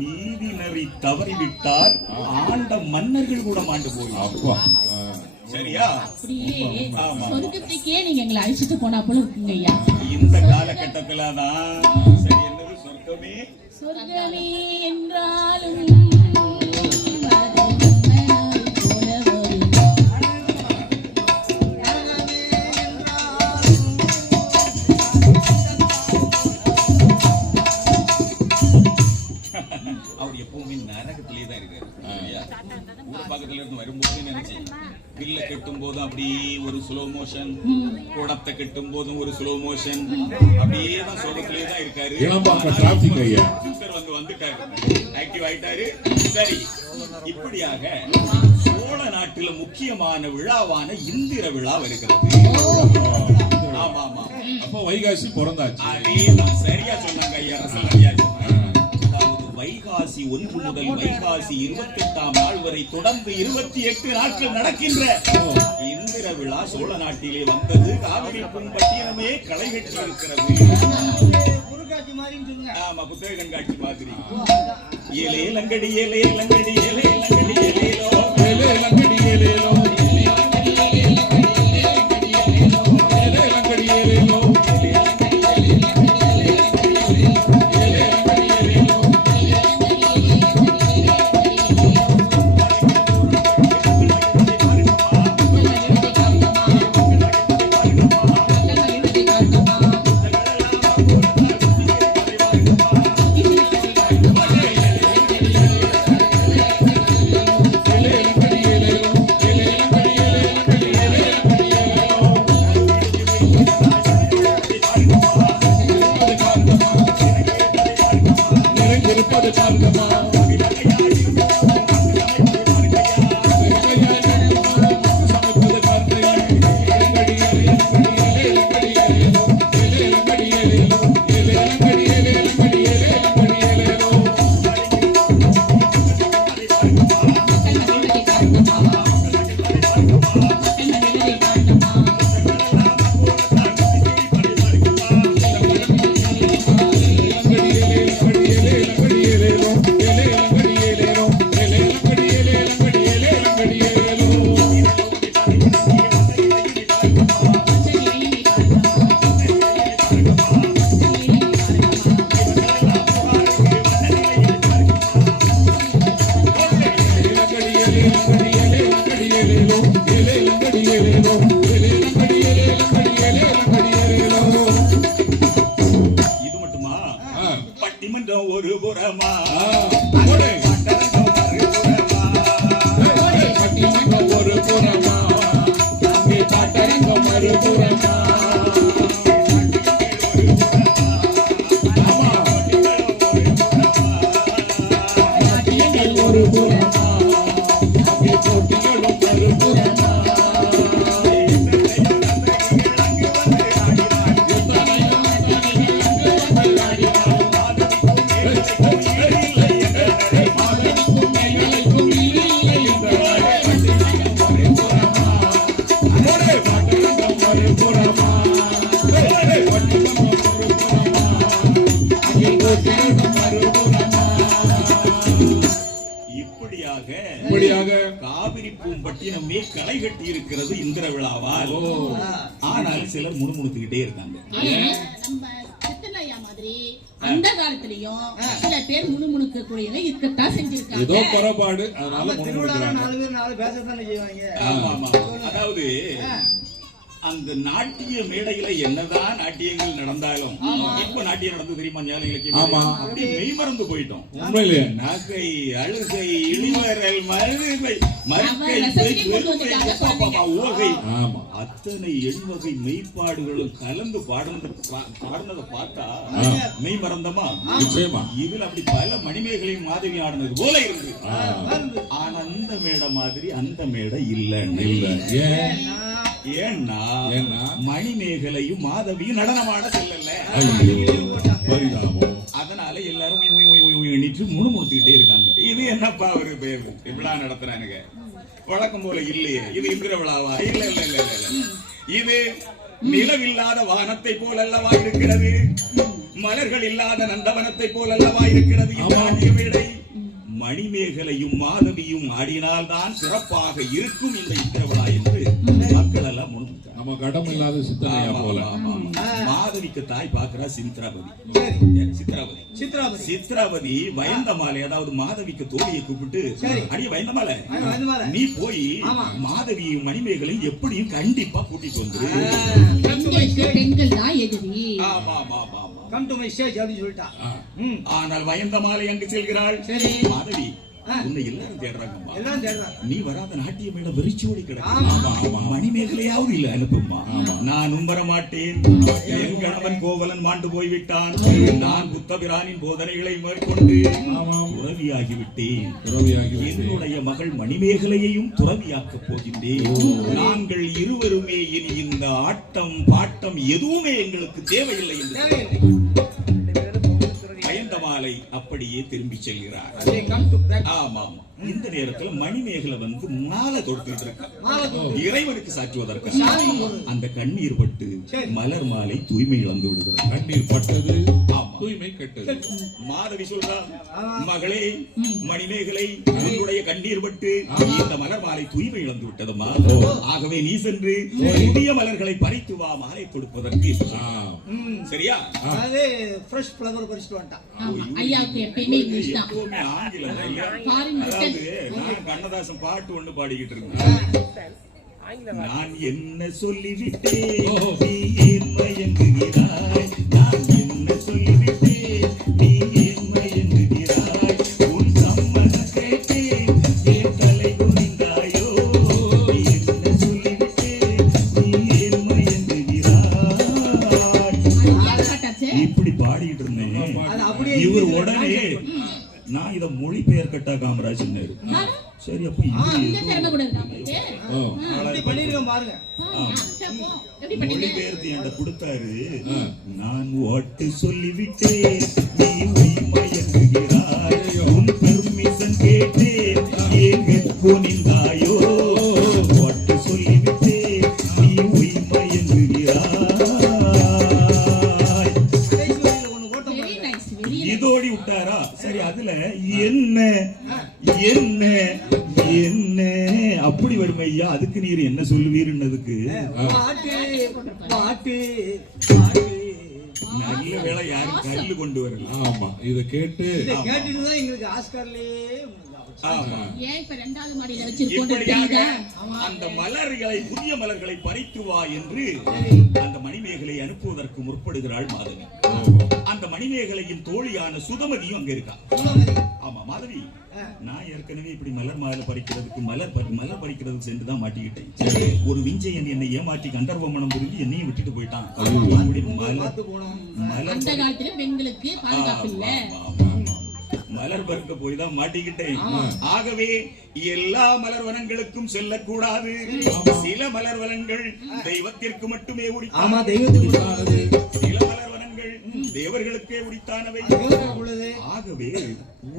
நீதி நெறி தவறிவிட்டார் ஆண்ட மன்னர்கள் கூட மாண்டு போய். அப்பா சரியா? சொர்க்கத்துக்கே நீங்க எங்களை அழைச்சிட்டு போனா போல இருக்குங்க ஐயா. இந்த காலகட்டத்துல தான் சரி என்னது சொர்க்கமே சொர்க்கமே என்றாலும் அவர் எப்பவுமே நரகத்திலே தான் இருக்காரு. ஊர் பக்கத்துல இருந்து வரும்போது நினைச்சேன் வில்ல கெட்டும் போதும் அப்படி ஒரு ஸ்லோ மோஷன், குடத்தை கெட்டும் போதும் ஒரு ஸ்லோ மோஷன், அப்படியே தான் சோகத்திலே தான் இருக்காரு. வந்துட்டாரு, ஆக்டிவ் ஆயிட்டாரு. சரி, இப்படியாக சோழ நாட்டில முக்கியமான விழாவான இந்திர விழா வருகிறது. ஆமா ஆமா, அப்ப வைகாசி பிறந்தாச்சு. அதேதான், சரியா சொன்னாங்க ஐயா. ரசனையா வைகாசி 1 முதல் வைகாசி 28ஆம் நாள் வரை தொடர்ந்து 28 நாட்கள் நடக்கின்ற இந்திர விழா சோழ நாட்டிலே வந்தது. காவிரி பட்டினமே களை கட்டி இருக்கிறது. ஆமா, புத்தக கண்காட்சி மாதிரி. ஏலே லங்கடி ஏலே லங்கடி ஏலே லங்கடி ஏலேலோ ஏலே லங்கடி ஏலேலோ காவிரி பூம்பட்டினமே களை கட்டி இருக்கிறது இந்திர விழாவால். ஆனால் சிலர் முணுமுணுத்துக்கிட்டே இருக்காங்க. அந்த காலத்திலயும் சில பேர் முணுமுணுக்க கூடியவங்க இருக்கத்தான் செஞ்சிருக்காங்க. ஏதோ குறைபாடு, அதனால முணுமுணுக்கிறாங்க. 4 பேர் 4 பேசத்தானே செய்வாங்க. ஆமா ஆமா, அதாவது அந்த நாட்டிய மேடையில என்னதான் நாட்டியங்கள் நடந்தாலும் இப்ப நாட்டியம் நடந்து தெரியுமா? ஞான இலக்கியம் அப்படி மெய் மறந்து போயிட்டோம். உண்மையிலே நகை, அழுகை, இழிவரல், மருகை, மறுக்கை, ஓகை, அத்தனை எண்வகை மெய்ப்பாடுகளும் கலந்து பாடினதை பார்த்தா மெய் மறந்தமா? இதுல அப்படி பல மணிமேகலையும் மாதவி ஆடினது போல இருக்கு. ஆனா இந்த மேடை மாதிரி அந்த மேடை இல்ல. ஏன்னா மணிமேகலையும் மாதவியும் நடனமாட செல்லல. அதனால எல்லாரும் முணுமுணுத்துக்கிட்டே இருக்காங்க. இது என்னப்பா ஒரு விழா நடத்துறானுங்க, வழக்கம் போல இல்லையே, இது இந்திர விழாவா? இல்ல இல்ல இல்ல இல்ல, இது நிலவில்லாத வானத்தை போல அல்லவா இருக்கிறது. மலர்கள் இல்லாத நந்தவனத்தை போல் அல்லவா இருக்கிறது இந்த ஆடிய மேடை. மணிமேகலையும் மாதவியும் ஆடினால்தான் சிறப்பாக இருக்கும் இந்த இந்திரவிழா என்று மக்கள் எல்லாம் முன்வைத்தார். நம்ம கடம் இல்லாத சித்தனையா போல. மாதவிக்கு தாய் பார்க்கிறா சித்ராபதி. சித்ராபதி சித்ராபதி சித்ராபதி வயந்தமாலை, அதாவது மாதவிக்கு தோழியை கூப்பிட்டு, அடி வயந்தமாலை, வயந்தமாலை, நீ போய் மாதவியும் மணிமேகலையும் எப்படியும் கண்டிப்பா கூட்டிட்டு வந்துரு. பெண்களுக்கு பெண்கள் தான் எதிரி. ஆமா ஆமா ஆமா ஆமா. கம் டு மை ஸ்டேஜ் அப்படி சொல்லிட்டா. ஆனால் வயந்தமாலை அங்கு செல்கிறாள். சரி. மாதவி, உன்னை எல்லாரும் தேடுறாங்கம்மா. எல்லாம் தேடுறாங்க. நீ வராத நாட்டிய மேல வெறிச்சோடி கிடக்கு. மணிமேகலையாவது இல்ல அனுப்புமா. நான் வர மாட்டேன். என் கணவன் கோவலன் மாண்டு போய்விட்டான். நான் புத்தபிரானின் போதனைகளை மேற்கொண்டு துறவியாகிவிட்டேன். என்னுடைய மகள் மணிமேகலையையும் துறவியாக்கப் போகின்றேன். நாங்கள் இருவருமே இனி இந்த ஆட்டம் பாட்டம் எதுவுமே எங்களுக்கு தேவையில்லை என்று வயந்தமாலை அப்படியே திரும்பி செல்கிறார். ஆமாம். இந்த நேரத்தில் மணிமேகலை வந்து மாலை தொடுத்துட்டு இருக்க இறைவனுக்கு சாற்றுவதற்கு அந்த கண்ணீர் பட்டு மலர் மாலை தூய்மை இழந்து விடுகிறது. கண்ணீர் பட்டது தூய்மை கெட்டது. மாதவி சொல்றா, மகளே மணிமேகலை, உன்னுடைய கண்ணீர் பட்டு இந்த மலர் மாலை தூய்மை இழந்து விட்டதுமா. ஆகவே நீ சென்று புதிய மலர்களை பறித்து வா மாலை தொடுப்பதற்கு. சரியா? அதே ஃப்ரெஷ் ஃப்ளவர் பறிச்சிட்டு வந்துட்டான். ஐயாவுக்கு எப்பயுமே இங்கிலீஷ் தான். எப்பவுமே ஆங்கிலம் தான் இல்லையா? அதாவது நான் கண்ணதாசன் பாட்டு ஒண்ணு பாடிக்கிட்டு இருக்கேன். நான் என்ன சொல்லிவிட்டேன் நீ ஏன் மயங்குகிறாய்? நான் என்ன சொல்லிவிட்டேன் நீ ஏன் மயங்குகிறாய்? உன் சம்மதம் கேட்டேன் என் தலை குனிந்தாயோ? நீ என்ன சொல்லிவிட்டேன் நீ ஏன் மயங்குகிறாய்? இப்படி பாடிட்டு இருந்தேன். இவர் உடனே நான் இத மொழிபெயர் கட்டா காமராஜ். சரி, அப்ப மொழிபெயர்த்து என்கிட்ட கொடுத்தாரு. நான் ஓட்டு சொல்லிவிட்டேன் நீ மயங்குகிறாய். உன் பெர்மிஷன் கேட்டேன் ஏங்க குனிந்தாயோ? ஓட்டு சொல்லிவிட்டேன் நீ மயங்குகிறாய். இதோடி விட்டாரா? சரி, அதுல என்ன என்ன என்ன அப்படி வரும் ஐயா, அதுக்கு நீர் என்ன சொல்லுவீர்ன்னதுக்கு நல்ல வேளை யாரும் கல்லு கொண்டு வரல. ஆமா, இத கேட்டுதான் எங்களுக்கு ஆஸ்கார்லயே இப்படியாக அந்த மலர்களை, புதிய மலர்களை பறித்து வா என்று அந்த மணிமேகலை அனுப்புவதற்கு முற்படுகிறாள் மாதவி. அந்த மணிமேகலையின் தோழியான சுதமதியும் அங்க இருக்கா. ஆமா, மாதவி, நான் ஏற்கனவே இப்படி மலர் மாலை பறிக்கிறதுக்கு மலர் பறிக்கிறதுக்கு சென்றுதான் மாட்டிக்கிட்டேன். ஒரு விஞ்சையன் என்னை ஏமாற்றி கந்தர்வ மனம் புரிஞ்சு என்னையும் விட்டுட்டு போயிட்டான். மலர் பறிக்க போய் தான் மாட்டிக்கிட்டேன். ஆகவே எல்லா மலர் வனங்களுக்கும் செல்லக்கூடாது. சில மலர் வனங்கள் தெய்வத்திற்கு மட்டுமே உரித்தானது. சில மலர் வனங்கள் தேவர்களுக்கே உரித்தானவை. ஆகவே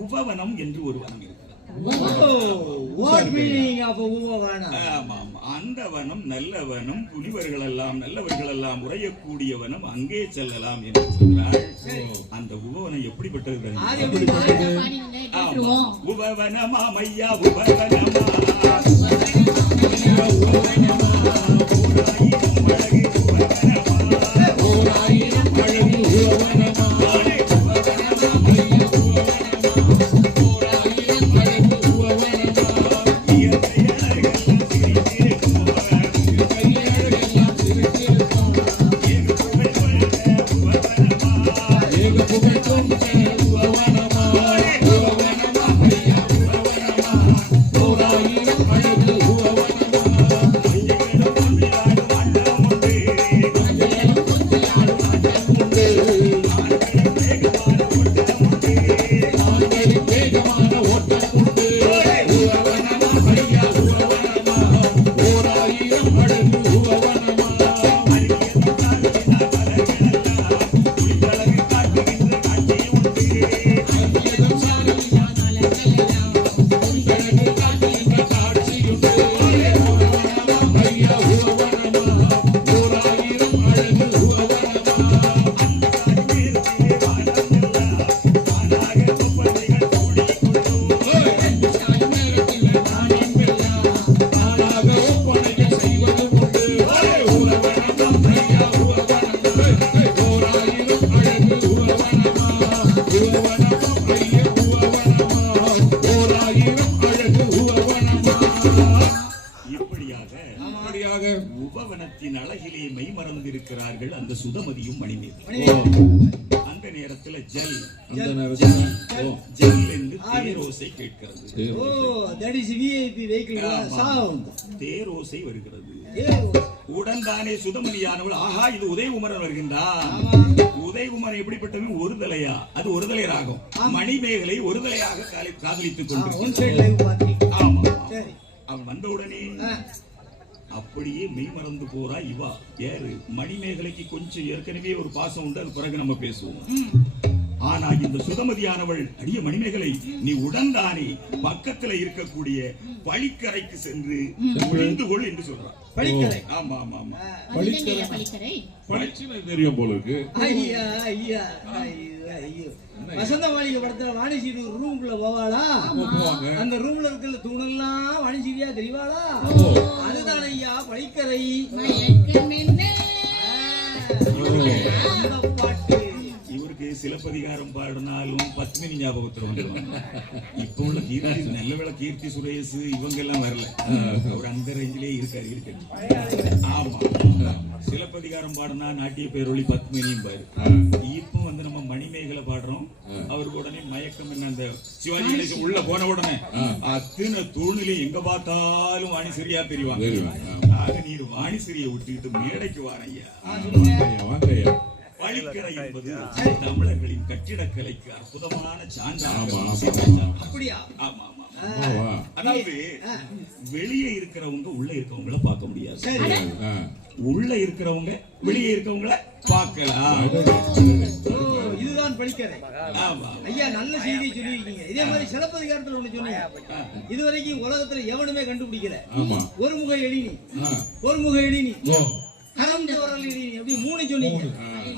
உபவனம் என்று ஒரு வனம் இருக்கிறது. அந்த வனம் நல்ல வனம், புலிவர்கள் எல்லாம் நல்லவர்கள் எல்லாம் உரையக்கூடிய வனம், அங்கே செல்லலாம் என்று சொல்றாள். அந்த உபவனம் எப்படிப்பட்டது? உபவனமா மையா உபவனமா வருகிறார்கள் அந்த சுதமதியும் மணிமேகலை. மணிமேகலை. அந்த நேரத்துல ஜல் அந்த நேரத்தில் ஓ, ஜல் என்று தேரோசை கேட்கிறது. தேர் ஓ, ஓசை. that is VIP vehicle sound. தேரோசை வருகிறது. தேர். உடன் தானே சுதமதியானவள் ஆஹா இது உதயகுமரன் வருகின்றான். ஆமா. உதயகுமரன் எப்படிப்பட்டவன் ஒரு தலையா, அது ஒரு தலை ராகம். மணிமேகலை ஒரு தலையாக காதலித்துக் ஒன் கொண்டிருக்கிறான். சைடு லைவ் பாத்தீங்க. ஆமா. சரி. அவன் வந்த உடனே ஆ. அப்படியே மெய் மறந்து போறா இவா. யாரு? மணிமேகலைக்கு கொஞ்சம் ஏற்கனவே ஒரு பாசம் உண்டு, அது பிறகு நம்ம பேசுவோம். ஆனா இந்த சுதமதியானவள், அடிய மணிமேகலை நீ உடன்தானே பக்கத்துல இருக்கக்கூடிய பழிக்கரைக்கு சென்று ஒளிந்து கொள் என்று சொல்றான். படிக்கலை. ஆமா ஆமா ஆமா. அது என்னங்க பலிக்கரை? படிச்சுன்னு தெரியும் போல இருக்கு. ஐயா ஐயா ஐயோ ஐயோ. வசந்த மாளிகை படத்துல வாணிசீரி ஒரு ரூம்குள்ள போவாளா? போவாங்க. அந்த ரூம்ல இருக்கிற தூணெல்லாம் வாணிசீரியா தெரிவாளா? அதுதான் ஐயா படிக்கரை. மயக்கம் என்ன? அந்த பாட்டு. இவருக்கு சிலப்பதிகாரம் பாடினாலும் பத்மினி ஞாபகத்துல வந்துருவாங்க. இப்ப உள்ள கீர்த்தி, நல்ல வேளை கீர்த்தி சுரேஷ் இவங்க எல்லாம் வரல. அவர் அந்த ரேஞ்சிலே இருக்காரு. ஆமா. சிலப்பதிகாரம் பாடினா நாட்டிய பேரொளி பத்மினியும் பாரு. இப்ப வந்து நம்ம மணிமேகலை பாடுறோம். அவருக்கு உடனே மயக்கம் என்ன, அந்த சிவாஜி கணேசன் உள்ள போன உடனே அத்தனை தூணிலே எங்க பார்த்தாலும் வாணிசிரியா தெரிவாங்க. தெரியும். ஆக நீர் வாணிசிரியை விட்டுக்கிட்டு மேடைக்கு வாரையா. வாங்கய்யா. பழிக்கரை என்பது தமிழர்களின் கட்டிடக்கலைக்கு அற்புதமான சான்றாக. ஆமா. அப்படியா? ஆமா ஆமா. ஆமாவா? அதாவது வெளியே இருக்கிறவங்க உள்ள இருக்கவங்கள பார்க்க முடியாது. சரி. ஆ. உள்ள இருக்கிறவங்க வெளியே இருக்கவங்கள பார்க்கலாம். ஓ, இதுதான் படிக்கரை. ஆமா. ஐயா நல்ல செய்தியை சொல்லியிருக்கீங்க. இதே மாதிரி சிலப்பதிகாரத்துல ஒண்ணு சொன்னீங்க. இதுவரைக்கும் உலகத்துல எவனுமே கண்டுபிடிக்கல. ஆமா. ஒரு முக எழினி, ஆ. ஒரு முக எழினி, ஓ. கலந்து வரல் எழினி, அப்படி மூணு சொன்னீங்க.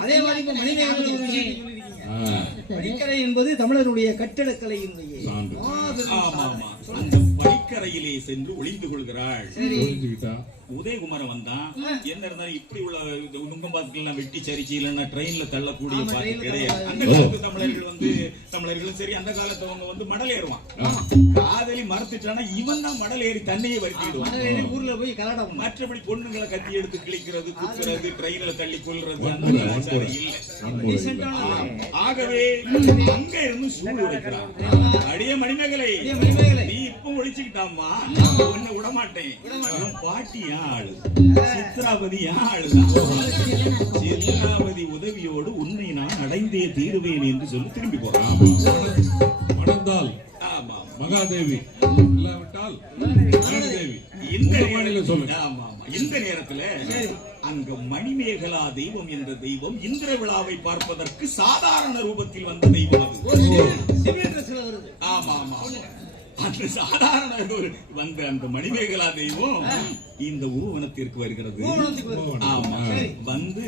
அதே மாதிரி இப்ப மணிமேகலை ஒரு செய்தி சொல்லியிருக்கீங்க. ஆ. படிக்கரை என்பது தமிழருடைய கட்டடக்கலையினுடைய ஆமா மாபெரும் ஆமா. சாதனை. அந்த பழிக்கரையிலே சென்று ஒளிந்து கொள்கிறாள். தெரிஞ்சுக்கிட்டா. உதயகுமாரன் வந்தான். என்ன இருந்தாலும் இப்படி உள்ள நுங்கம்பாத்துக்கெல்லாம் வெட்டி சரிச்சு இல்லைன்னா ட்ரெயின்ல தள்ளக்கூடிய ஆமா, பாட்டு ட்ரெயின்ல கிடையாது. அந்த காலத்து தமிழர்களும் சரி, அந்த காலத்தவங்க வந்து மடல் ஏறுவான். காதலி மறுத்துட்டானா இவன் தான் மடல் ஏறி தன்னையே வருத்திடுவான். மதுரையில ஊர்ல போய் கலாட்டம் பண்ணணும். மற்றபடி பொண்ணுங்களை கத்தி எடுத்து கிழிக்கிறது, குத்துறது, ட்ரெயின்ல தள்ளி கொல்றது அந்த கலாச்சாரம் இல்ல. டீசென்ட்டான ஆளு. ஆகவே அங்க இருந்து சூடு உடைக்கிறான். அடியே மணிமேகலை, ஐயா, மணிமேகலை. நீ இப்ப ஒழிச்சுக்கிட்டாமா, உன்னை விடமாட்டேன். உன் பாட்டி ஏன் ஆளு, சித்ராபதி ஏன் ஆளுதான். சித்ராபதி உதவியோடு உன்னை நான் அடைந்தே தீருவேன் என்று சொல்லி திரும்பி போறான். மணந்தால் ஆமா மகாதேவி, இல்லாவிட்டால் மகாதேவி. இந்த மாநில சொல்லுங்க. ஆமா ஆமா. இந்த நேரத்துல அங்க மணிமேகலா தெய்வம் என்ற தெய்வம் இந்திர விழாவை பார்ப்பதற்கு சாதாரண ரூபத்தில் வந்த தெய்வம் அது. சிவில் ட்ரெஸ்ல வருது. ஆமா ஆமா. அந்த சாதாரண ஒரு வந்த அந்த மணிமேகலா தெய்வம் இந்த ஊர்வனத்திற்கு வருகிறது. ஊர்வனத்துக்கு வருது. ஆமா. சரி. வந்து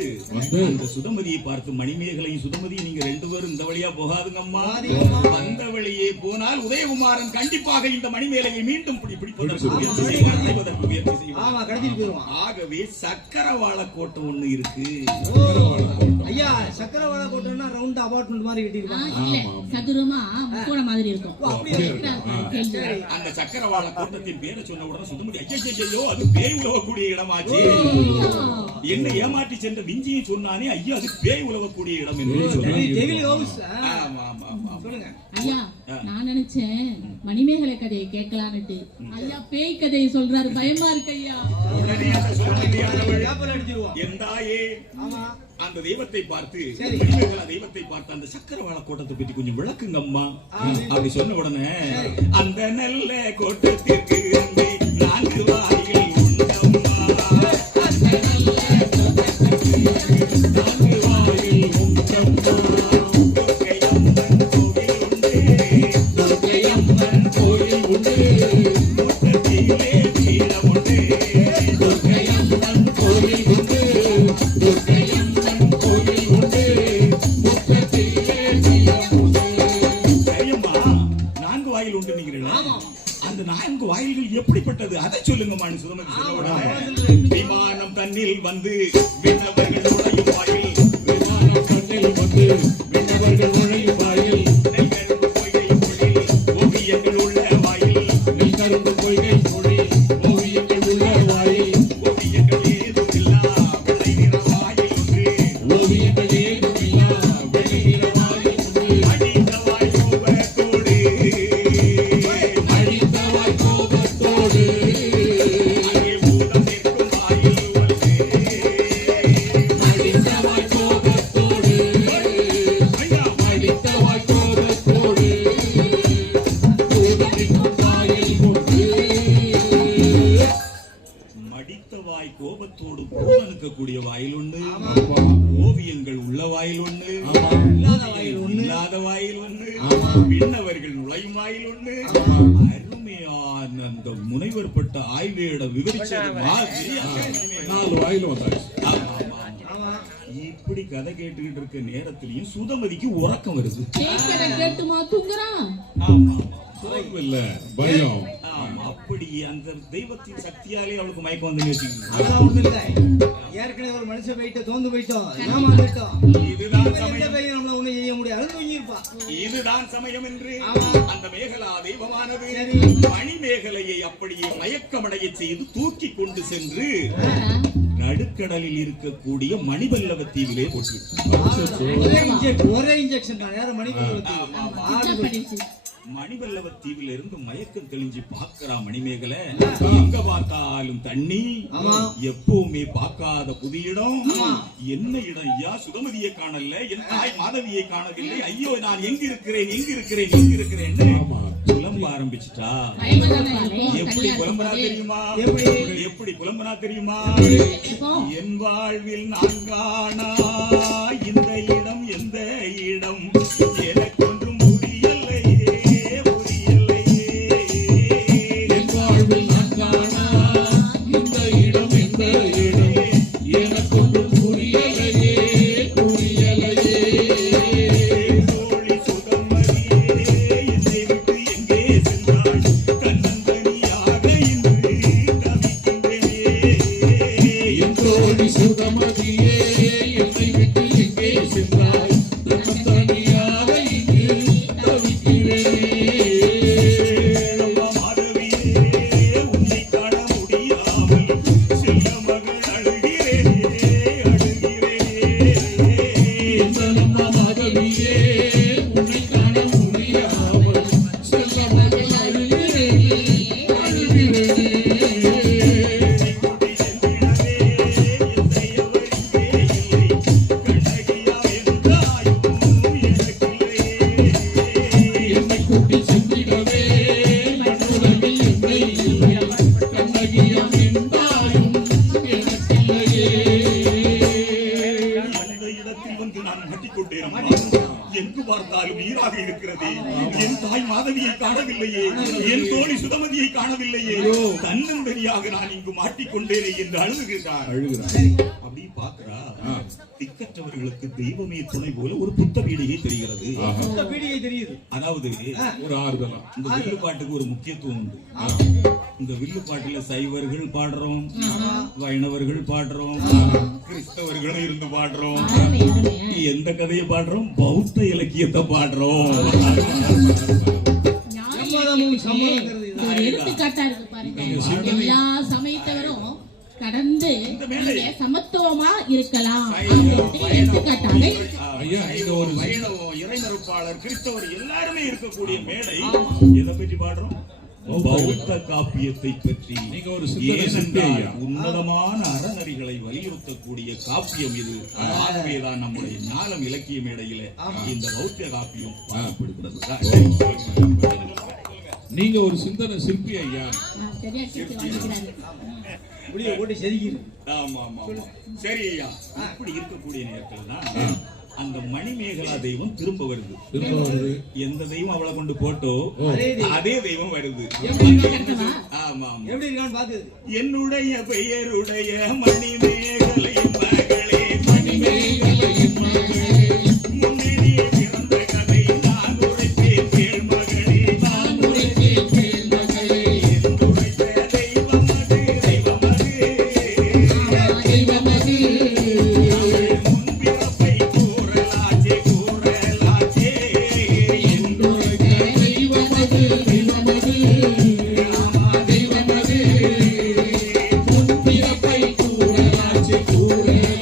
அந்த சுதமதியை பார்த்து, மணிமேகலையும் சுதமதியும் நீங்க ரெண்டு பேரும் இந்த வழியா போகாதுங்கம்மா, வந்த வழியே போனால் உதயகுமாரன் கண்டிப்பாக இந்த மணிமேகலையை மீண்டும் பிடிப்பதற்கு முயற்சி செய்வார், அடைவதற்கு முயற்சி செய்வார். ஆமா, கடத்திட்டு போயிருவான். ஆகவே சக்கரவாள கோட்டை ஒண்ணு இருக்கு. ஐயா, சக்கரவாள கோட்டைன்னா ரவுண்ட் அபார்ட்மெண்ட் மாதிரி கட்டிருப்பாங்க. இல்ல, சதுரமா முக்கோண மாதிரி இருக்கும். அப்படியே கேள்வி. அந்த சக்கரவாள கோட்டத்தின் பேரை சொன்ன உடனே சுதமதி ஐயோ அது பேய் உலவக்கூடிய இடமாச்சு, என்ன ஏமாற்றி சென்ற விஞ்சியை சொன்னானே, ஐயோ அது பேய் உலவக்கூடிய இடம் என்று சொன்னான். Devil house. ஆமா ஆமா ஆமா. சொல்லுங்க. ஐயா, நான் நினைச்சேன் மணிமேகலை கதையை கேட்கலான்னுட்டு. ஐயா பேய் கதையை சொல்றாரு, பயமா இருக்கு ஐயா. உடனே அந்த சுதமதியானவள், பேப்பர் அடிச்சிருவோம். எந்தாயே ஆமா. அந்த தெய்வத்தை பார்த்து, சரி. மணிமேகலா தெய்வத்தை பார்த்து அந்த சக்கரவாள கோட்டத்தை பத்தி கொஞ்சம் விளக்குங்கம்மா அப்படி சொன்ன உடனே, அந்த நல்ல கோட்டத்திற்கு அங்கே 4 வாயில் உண்டம்மா, 4 வாயில் உண்டம்மா, துர்க்கையம்மன் கோயில் உண்டு, முற்றத்திலே பீடம் உண்டு, துர்க்கையம்மன் கோயில் உண்டு, துர்க்கையம்மன் கோயில் உண்டு, முற்றத்திலே பீடம் உண்டு. சரியம்மா, 4 வாயில் உண்டு நீங்களா? அந்த 4 வாயில்கள் எப்படிப்பட்டது அதை சொல்லுங்கம்மான்னு சுதமதி சொன்ன உடனே, விமானம் தன்னில் வந்து விண்ணவர்கள் நுழையும் வாயில், விமானம் தன்னில் வந்து விண்ணவர்கள் நுழையும் வாயில், நெல்கரும்பு பொய்கை பொழில் ஓவியங்கள் உள்ள வாயில், நெல்கரும்பு பொய்கை பொழில் ஓவியங்கள் உள்ள வாயில், ஓவியங்கள் ஏதும் இல்லா வெள்ளை நிற வாயில் ஒன்று, அடித்தவாய் கோபத்தோடு அடித்தவாய் கோபத்தோடு அங்கே பூதம் நிற்கும் வாயில் ஒன்று அடித்தவாய் கோபத்தோடு ஐயா அடித்தவாய் கோபத்தோடு பூதத்தின் வாயில் கொண்டு மடித்தவாய் கோபத்தோடு பூதனுக்கக்கூடிய வாயில் ஒன்று அப்பா ஓவியங்கள் உள்ள வாயில் ஒன்று ஆமா இல்லாத வாயில் ஒன்று ஆமா. விண்ணவர்கள் நுழையும் வாயில் ஒன்று ஆமா. அருமையான அந்த முனைவர் பட்ட ஆய்வேட விவரிச்சது மாதிரி நாலு வாயில வந்தாச்சு ஆமா, ஆமா, ஆமா. இப்படி கதை கேட்டுக்கிட்டு இருக்க நேரத்திலையும் சுதமதிக்கு உறக்கம் வருது கேட்கற கேட்டுமா தூங்குறான்? ஆமா, சோர்வு இல்ல பயம் ஆமா. அப்படி அந்த தெய்வத்தின் சக்தியாலே அவளுக்கு மயக்கம் வந்து வச்சுக்கோங்க அதெல்லாம் ஒண்ணும் இல்லை. ஏற்கனவே ஒரு மனுஷன் போயிட்டு தோந்து போயிட்டோம் ஏமாந்துட்டோம். இதுதான் எந்த சமயம் பையன் நம்மள ஒண்ணும் செய்ய முடியாது தூங்கியிருப்பா. இதுதான் சமயம் என்று ஆமா. அந்த மேகலா தெய்வமானது சரி. மணி மேகலையை அப்படியே மயக்கமடைய செய்து தூக்கி கொண்டு சென்று ஆஹா. நடுக்கடலில் இருக்கக்கூடிய மணிபல்லவ தீவிலே போட்டு ஒரே இன்ஜெக்ஷன் தான் நேரம் மணிக்கு பிச்சை பண்ணிச்சு. மணிபல்லவ தீவில இருந்து மயக்கம் தெளிஞ்சு பாக்குறா மணிமேகலை எங்க பார்த்தாலும் தண்ணி ஆமா. எப்பவுமே பார்க்காத புது இடம் என்ன இடம் ஐயா சுகமதியை காணல என் தாய் மாதவியை காணவில்லை ஐயோ நான் எங்க இருக்கிறேன் ஆமா. புலம்ப ஆரம்பிச்சுட்டா பயமாதானே இருக்கும். எப்படி தனியா புலம்புறா இருக்கும்போது. தெரியுமா எப்படி புலம்புறா தெரியுமா இப்போ என் வாழ்வில் நான் காணா இந்த இடம் எந்த இடம் எனக்கொன்றும் புரியலையே என் வாழ்வில் நான் காணா இந்த இடம் எந்த இடம் எனக்கொன்றும் புரியலையே தோழி சுகமதியே என்னை விட்டு எங்கே சென்றாள் தன்னந்தனியாக இன்று தவிக்கின்றேனே என் தோழி சுகமதியே என்னை விட்டு எங்கே சென்றாய் தனியாக இங்கு தவிக்கிறேனே அம்மா மாதவியே உன்னை காண முடியாமல் செல்ல மகள் அழுகிறேனே எந்தனம்மா மாதவியே உன்னை காண முடியாமல் செல்ல மகள் அழுகிறேனே கூட்டி சென்றிடவே என்னை அவர் இங்கே இல்லை கண்ணகியா என்றாயும் எனக்கில்லையே என்னை கூட்டி சென்றிடவே மண்ணுலகில் என்னை இல்லை கண்ணகியம் என்றாயும் எனக்கில்லையே அந்த இடத்தில் வந்து நான் மாட்டிக்கொண்டேன் அம்மா. எங்கு பார்த்தாலும் ஈராக இருக்கிறது என் தாய் மாதவியை காணவில்லையே என் தோழி சுதமதியை காணவில்லையே தன்னந்தனியாக நான் இங்கு மாட்டிக்கொண்டேனே என்று அழுதுகிறார் அப்படி பாக்குறா திக்கற்றவர்களுக்கு தெய்வமே துணை போல ஒரு புத்த வீடியை தெரிகிறது இந்த பீடிகை தெரியுது. அதாவது ஒரு ஆறுதலாம் இந்த வில்லு பாட்டுக்கு ஒரு முக்கியத்துவம் உண்டு இந்த வில்லு பாட்டுல சைவர்கள் பாடுறோம் வைணவர்கள் பாடுறோம் கிறிஸ்தவர்களும் இருந்து பாடுறோம் அருமை, அருமையா. எந்த கதையை பாடுறோம் பௌத்த இலக்கியத்தை பாடுறோம் சம்மதமும் சம்மதங்கிறது இது ஒரு எடுத்துக்காட்டா இருக்கு பாருங்க. எல்லா சமயத்தவரும் கடந்து நீங்க சமத்துவமா இருக்கலாம் அப்படின்ட்டு எடுத்துக்காட்டாக ஐயா இங்க ஒரு வைணவம் இறைமறுப்பாளர் கிறிஸ்தவர் எல்லாருமே இருக்கக்கூடிய மேடை எதை பற்றி பாடுறோம் பௌத்த காப்பியத்தை பற்றி நீங்க ஒரு சிந்தனை சிந்தி ஏனென்றால் ஐயா. உன்னதமான அறநெறிகளை வலியுறுத்தக்கூடிய காப்பியம் இது ஆகவேதான் நம்முடைய ஞானம் இலக்கிய மேடையில இந்த பௌத்த காப்பியம் பாடப்படுகிறது நீங்க ஒரு சிந்தனை சிற்பி ஐயா சரியா கேட்டு வாங்கிக்கிறாரு. புளிய போட்டு செதுக்கிது. ஆமா ஆமா ஆமா சரி ஐயா இப்படி இருக்கக்கூடிய நேரத்துல தான் அந்த மணிமேகலா தெய்வம் திரும்ப வருது திரும்ப வருது எந்த தெய்வம் அவளை கொண்டு போட்டோ அதே தெய்வம் வருது கட்டமா? ஆமா ஆமா எப்படி இருக்கான்னு பாக்குது. என்னுடைய பெயருடைய மணிமேகலை மகளே மணிமேகலையின் மகளே முன்னே பிறந்த கதை நான் உரைப்பேன் கேள் மகளே நான் உரைத்தேன் கேள் மகளே உரைத்த தெய்வம் அது தெய்வமது முன்பிறப்பை கூறலாச்சே என்றுரைத்த தெய்வமது தெய்வமது தெய்வமது உன் பிறப்பை கூறலாச்சு கூறலாச்சே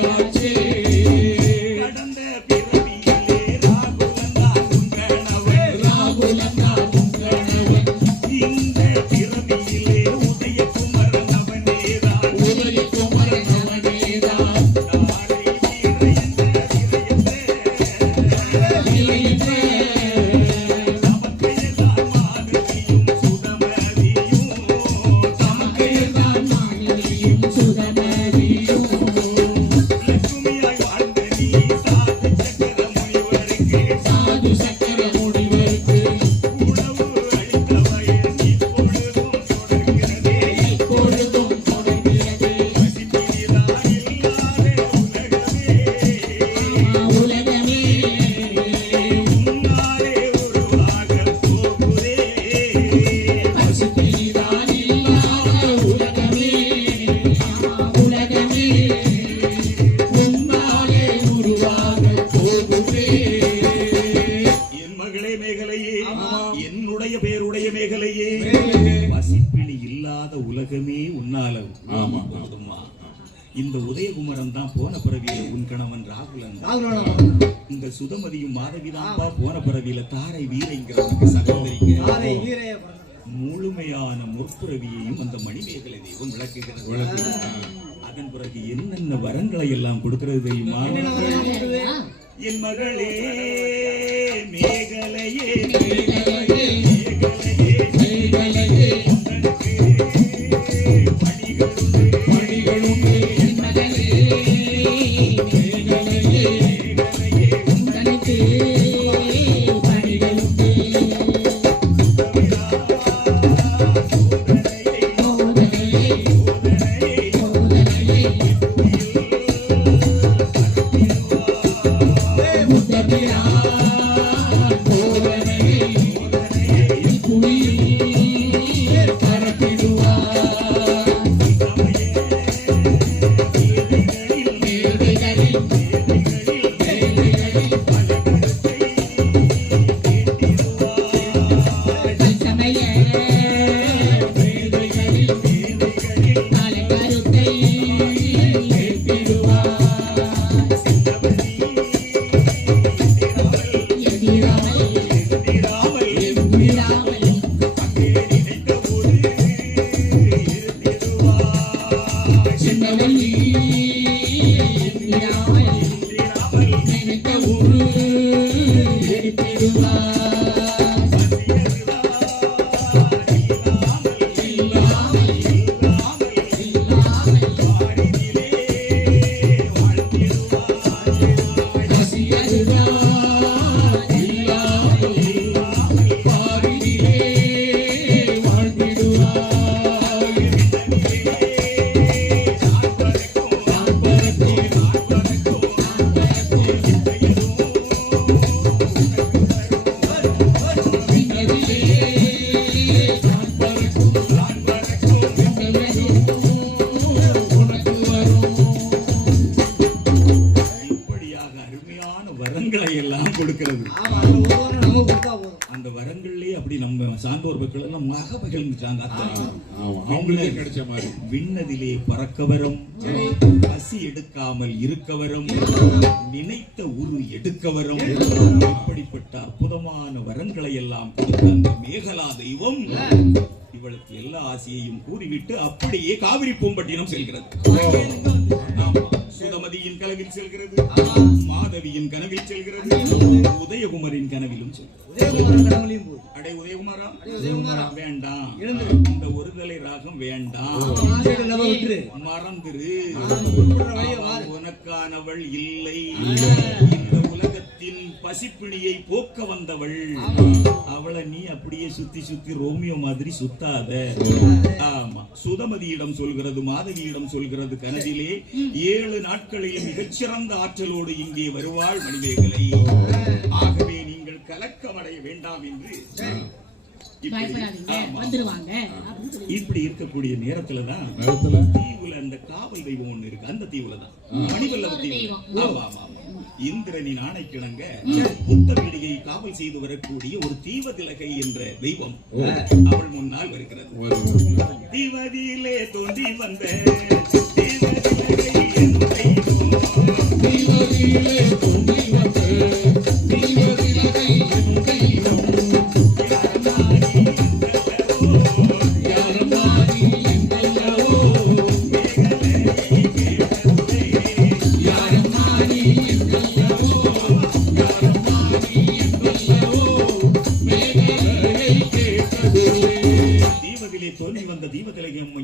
இந்த உதயகுமரன் தான் போன பிறவியில உன் கணவன் ராகுலன். இந்த சுதமதியும் மாதவிதான்பா போன பிறவியில தாரை வீரைங்கிறவனுக்கு சகோதரிங்க. முழுமையான முற்பிறவியையும் அந்த மணிமேகலை தெய்வம் விளக்குகிறது. அதன் பிறகு என்னென்ன வரங்களை எல்லாம் கொடுக்கிறது தெரியுமா? என் மகளே மேகலையே மேகலையே மேகலையே உனக்கு பணிகளுண்டு என் மகளே மேகலையே மேகலையே உனக்கு பணிகளுண்டு. அந்த வரங்கள்லயே அப்படி நம்ம சான்றோர் மக்கள் எல்லாம் மகமகிழ்ந்துட்டாங்க. அவங்களுக்கே கிடைச்ச மாதிரி விண்ணதிலே பறக்கவரும் பசி எடுக்காமல் இருக்கவரும் நினைத்த உரு எடுக்கவரும் இப்படிப்பட்ட அற்புதமான வரங்களை எல்லாம் கொடுத்த அந்த மேகலா தெய்வம் இவளுக்கு எல்லா ஆசையையும் கூறிவிட்டு அப்படியே காவிரி பூம்பட்டினம் செல்கிறது. சுதமதியின் கனவில் செல்கிறது, மாதவியின் கனவில் செல்கிறது, உதயகுமரின் கனவிலும் செல்கிறது. அடே உதயகுமாரா வேண்டாம், இந்த ஒருதலை ராகம் வேண்டாம், மறந்துரு, உனக்கானவள் இல்லை. இந்த உலகத்தின் பசிப்பிணியை போக்க வந்தவள் அவளை நீ அப்படியே சுத்தி சுத்தி ரோமியோ மாதிரி சுத்தாத. ஆமா, சுதமதியிடம் சொல்கிறது, மாதவியிடம் சொல்கிறது கனவிலே 7 நாட்களில் மிகச்சிறந்த ஆற்றலோடு இங்கே வருவாள் மணிமேகலை. ஆகவே நீங்கள் கலக்கமடைய வேண்டாம் என்று இப்படி இருக்கக்கூடிய நேரத்துலதான் தீவுல அந்த காவல் தெய்வம் ஒண்ணு இருக்கு. அந்த தீவுலதான் மணிவல்லவ தீவு. இந்திரனின் ஆணைக்கிணங்க புத்த வீடியை காவல் செய்து வரக்கூடிய ஒரு தீவதிலகை என்ற தெய்வம் அவள் முன்னால் வருகிறது. தீவதியிலே தோன்றி வந்த தீவதிலகை என்ற தெய்வம், தீவதியிலே தோன்றி வந்த தீவதிலகை என்ற தெய்வம்,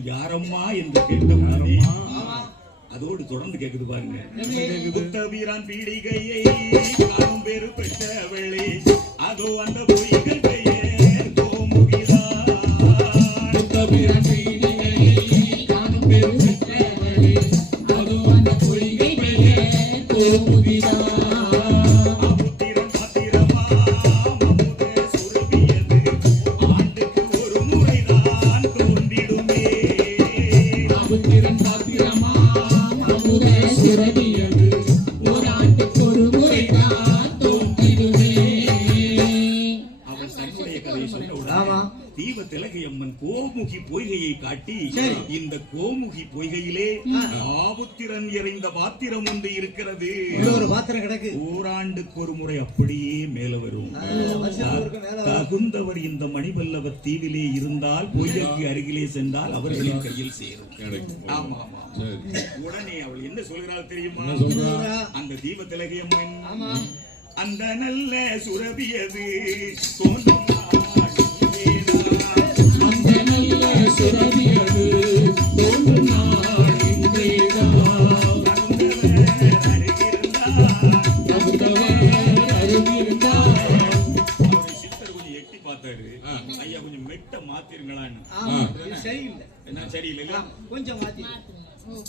யாரம்மா என்று கேட்டோம். அதோடு தொடர்ந்து கேக்குது பாருங்க. புத்த வீரான் பீடிகையை காணும் பேரு பெற்றவளே, அதோ அந்த பொய்கள் பெயர் கோமுகிதான். புத்த வீரான் பீடிகையை காணும் பேரு பெற்றவளே, அதோ அந்த பொய்கள் பெயர் கோமுகிதான். தீவ திலகையம்மன் கோமுகி பொய்கையை காட்டி சரி. இந்த கோமுகி பொய்கையிலே ஆபுத்திரன் எறிந்த பாத்திரம் ஒன்று இருக்கிறது. உள்ள ஒரு பாத்திரம் கிடக்கு. ஓராண்டுக்கு ஒரு முறை அப்படியே மேல வரும். வருஷத்துக்கு ஒருக்க மேல வரும். தகுந்தவர் இந்த மணிவல்லவ தீவிலே இருந்தால் பொய்கைக்கு அருகிலே சென்றால் அவர்களின் கையில் சேரும். கிடைக்கும். ஆமா ஆமா. சரி. உடனே அவள் என்ன சொல்கிறாள் தெரியுமா? என்ன சொல்றா? அந்த தீப திலகையம்மன் ஆமா. அந்த நல்ல சுரபியது தோன்றும் அந்த நல்ல சுரபியது தோன்றும் நாள் இன்றேதான். தகுந்தவர் அருகிருந்தார். சித்தர் கொஞ்சம் எட்டி பார்த்தாரு. ஐயா கொஞ்சம் மெட்ட மாத்திருங்களான்னு. ஆமா. இது சரியில்லை. என்ன சரியில்லை? கொஞ்சம் மாத்தி.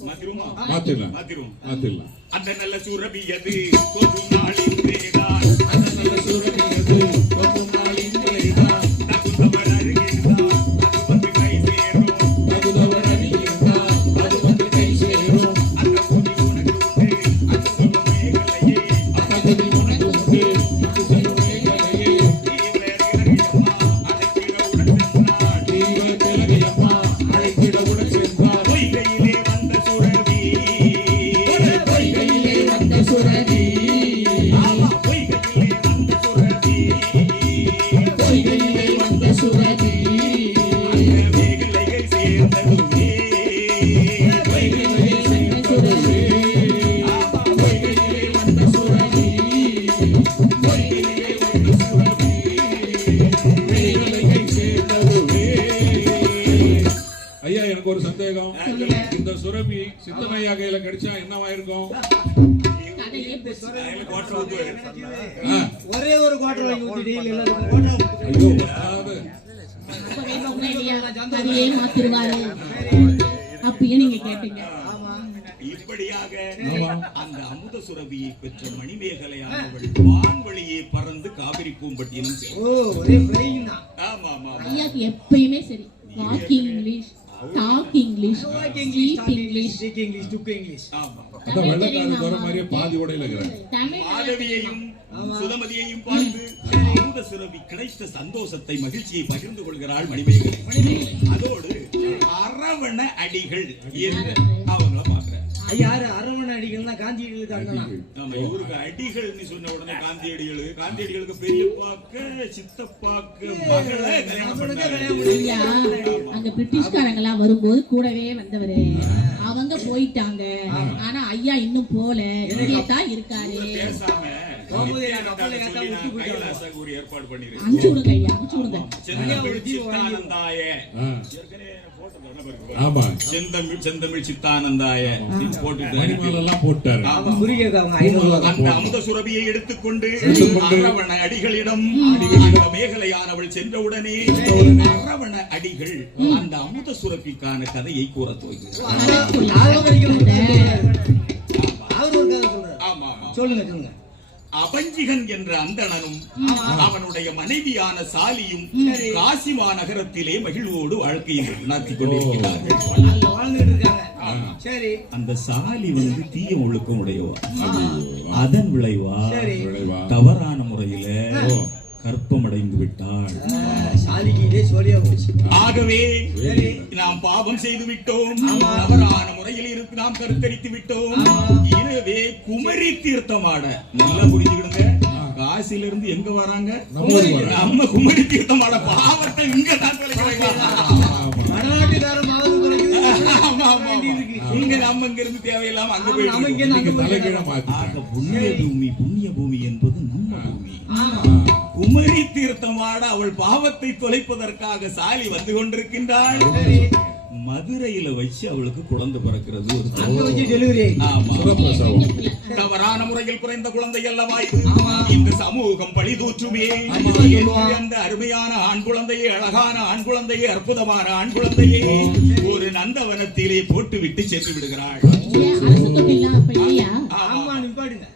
மாத்திருமா? மாத்திடலாம். மாத்திரும். மாத்திடலாம். அந்த நல்ல சுரபியது தோன்றும் நாள் இன்றேதான். அந்த நல்ல சுரபியது தோன்றும் நாள் இன்றேதான். தகுந்தவர் அருகிருந்தார் அது வந்து கை சேரும். தகுந்தவர் அருகிருந்தார் அது வந்து கை சேரும். அந்த பொதி உனக்கு உண்டு அது சொல்லும் மேகலையே. தகுதி உனக்கு உண்டு இது சொல்லும் மேகலையே. தீவ திலகையம்மா தீவ திலகையம்மா அழைத்திடவுடன் சென்றார். பொய்கையிலே வந்த சுரபி. பொய்கையிலே வந்த சுரபி. ஆமா, பொய்கையிலே வந்த சுரபி. பொய்கையிலே வந்த சுரபி. அந்த மேகலைகள் சேர்ந்ததுவே. பொய்கையிலே சென்ற சுரபி. பொய்கையிலே வந்த சுரபி. பொய்கையிலே வந்த சுரபி. மேகலைகள் சேர்ந்ததுவே. ஐயா, எனக்கு ஒரு சந்தேகம். இந்த சுரபி சித்தமையா கையில கிடைச்சா என்னவாயிருக்கும்? கதையே போச்சு. எனக்கு வாட்டர் ஊத்துவாரு. ஒரே ஒரு குவார்டர் வாங்கி ஊத்திட்டீங்க எல்லாரும் குவார்டர். ஐயோ, அதாவது அப்பவே சொன்னேன்லையா, கதையே மாத்திருவாரு அப்பயும் நீங்க கேட்டீங்க. ஆமா. இப்படியாக ஆமா. அந்த அமுத சுரபியை பெற்ற மணிமேகலையானவள் வான்வழியே பறந்து காவிரி பூம்பட்டினம் செல்லும். ஓ, ஒரே பிளைன் தான். ஆமா ஆமா ஆமா. ஐயாக்கு எப்பயுமே சரி walking English, talk English, walk English, speak talk English, English, speak English, took English. ஆமா. அந்த வெள்ளக்காரர் வர மாதிரியே பாதி உடையில இருக்கிறாங்க. தமிழ் மாதவியையும் சுதமதியையும் பார்த்து அமுத சுரபி கிடைத்த சந்தோஷத்தை மகிழ்ச்சியை பகிர்ந்து கொள்கிறாள் மணிமேகலை. அதோடு அரவண அடிகள் என்று அவங்கள பாக்குற. ஐயா, அரவண அடிகள்னா காந்தியடிகளுக்கு அண்ணனா? நம்ம இவருக்கு அடிகள்னு சொன்ன உடனே காந்தியடிகளுக்கு பெரியப்பாக்கு சித்தப்பாக்கு மகளை கல்யாணம் பண்ணாரு. ஐயா அங்க பிரிட்டிஷ்காரங்க எல்லாம் வரும்போது கூடவே வந்தவரு அவங்க போயிட்டாங்க. ஆனா ஐயா இன்னும் போல, இங்கே தான் இருக்காரு. பேசாம போகும்போது எனக்கு கப்பல்ல ஏத்தாம விட்டு போயிட்டாங்க. கைலாசாக்கு ஒரு ஏற்பாடு பண்ணிரு. அனுப்பிச்சு விடுங்க ஐயா, அனுப்பிச்சு விடுங்க. செந்தமிழ் சித்தானந்தாய. ஆ. ஏற்கனவே போட்டது என்ன பாருங்க. ஆமா. செந்தமிழ் சித்தானந்தாய போட்டுட்டு மணிமாலை எல்லாம் போட்டாரு. ஆமா, குறுகிய அவங்க 500 அந்த அமுத சுரபியை எடுத்துக்கொண்டு அரவண அடிகளிடம் அந்த மேகலையானவள் சென்றவுடனே அரவண அடிகள் அந்த அமுத சுரபிக்கான கதையை கூற துவங்குகிறார். அவர் ஒரு கதை சொல்றாரு. ஆமா ஆமா. சொல்லுங்க சொல்லுங்க. அபஞ்சிகன் என்ற அந்தணனும் அவனுடைய மனைவியான சாலியும் காசி மாநகரத்திலே மகிழ்வோடு வாழ்க்கையை நடத்திக் கொண்டிருக்கிறார்கள். வாழ்ந்துட்டு இருக்காங்க. சரி. அந்த சாலி வந்து தீய ஒழுக்கம் உடையவா. அதன் விளைவா சரி. விளைவா. தவறான முறையில கற்பமடைந்து விட்டாள். சாலிக்கு இதே சோழியா போச்சு. ஆகவே சரி. நாம் பாவம் செய்து விட்டோம், தவறான முறையில் இருக்கு நாம் கருத்தரித்து விட்டோம். எனவே குமரி தீர்த்தமாட நல்லா புரிஞ்சுக்கிடுங்க. காசில இருந்து எங்க வராங்க? நம்ம குமரி தீர்த்தமாட பாவத்தை இங்க தான் வடநாட்டுக்காரன் மாவு குறைக்குது. இங்க நம்ம இங்க இருந்து தேவையில்லாம அங்க ஆமா, நம்ம இங்க இருந்து அங்க போய் தலைகீழ மாத்திட்டாங்க. புண்ணிய பூமி என்பது நம்ம பூமி. குமரி தீர்த்தமாட அவள் பாவத்தை தொலைப்பதற்காக சாலி வந்து கொண்டிருக்கின்றாள். மதுரையில வச்சு அவளுக்கு குழந்தை பிறக்கிறது. ஒரு அங்க வச்சு டெலிவரி. ஆமா. சுரப்பிரசவம். தவறான முறையில் பிறந்த குழந்தை அல்லவா இது? இந்த சமூகம் பழிதூற்றுமே. அந்த அருமையான ஆண் குழந்தையை, அழகான ஆண் குழந்தையை, அற்புதமான ஆண் குழந்தையை ஒரு நந்தவனத்திலே போட்டு விட்டு சென்று விடுகிறாள். அரசு தொட்டிலாம் அப்ப இல்லையா? ஆமா, நிப்பாடுங்க.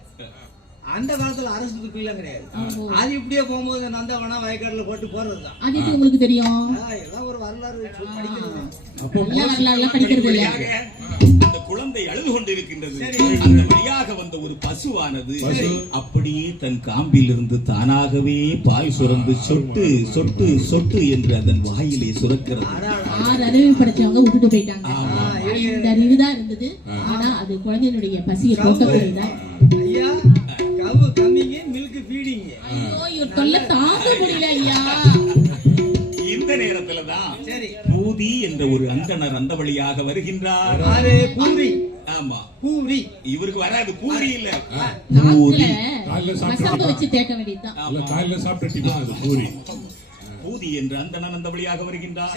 அந்த காலத்துல அரசு துப்பிலாம் கிடையாது. ஓஹோ. அது இப்படியே போகும்போது நந்தவனம் வயக்காட்டுல போட்டு போறதுதான். அது எப்படி உங்களுக்கு தெரியும்? எல்லாம் ஒரு வரலாறு படிக்கிறது. அப்போ நல்ல வரலாறுலாம் படிக்கிறது இல்ல. வழியாக அந்த குழந்தை அழுது கொண்டிருக்கின்றது. அந்த வழியாக வந்த ஒரு பசுவானது அப்படியே தன் காம்பிலிருந்து தானாகவே பால் சுரந்து சொட்டு சொட்டு சொட்டு என்று அதன் வாயிலே சுரக்கிறது. 6 அறிவு படைச்சவங்க விட்டுட்டு போயிட்டாங்க. 5 அறிவு தான் இருந்தது. ஆனா அது குழந்தையினுடைய பசியை போக்கக்கூடியதான். ஐயா, கவு கம்மிங்க, மில்க் ஃபீடிங்க. ஐயோ, இவர் தொல்லை தாங்க முடியல ஐயா. இந்த நேரத்துலதான் சரி, பூதி என்ற ஒரு அந்தணர் அந்த வழியாக வருகின்றார். அது பூரி. ஆமா, பூரி. இவருக்கு வராது, பூரி இல்ல நாக்குல காலைல வசம்பு சாப்பிட்டு வச்சு தேக்க வேண்டியதுதான். இல்ல காலைல சாப்பிட்டுட்டீங்க அது பூரி. பூதி என்ற அந்தணன் அந்த வழியாக வருகின்றார்.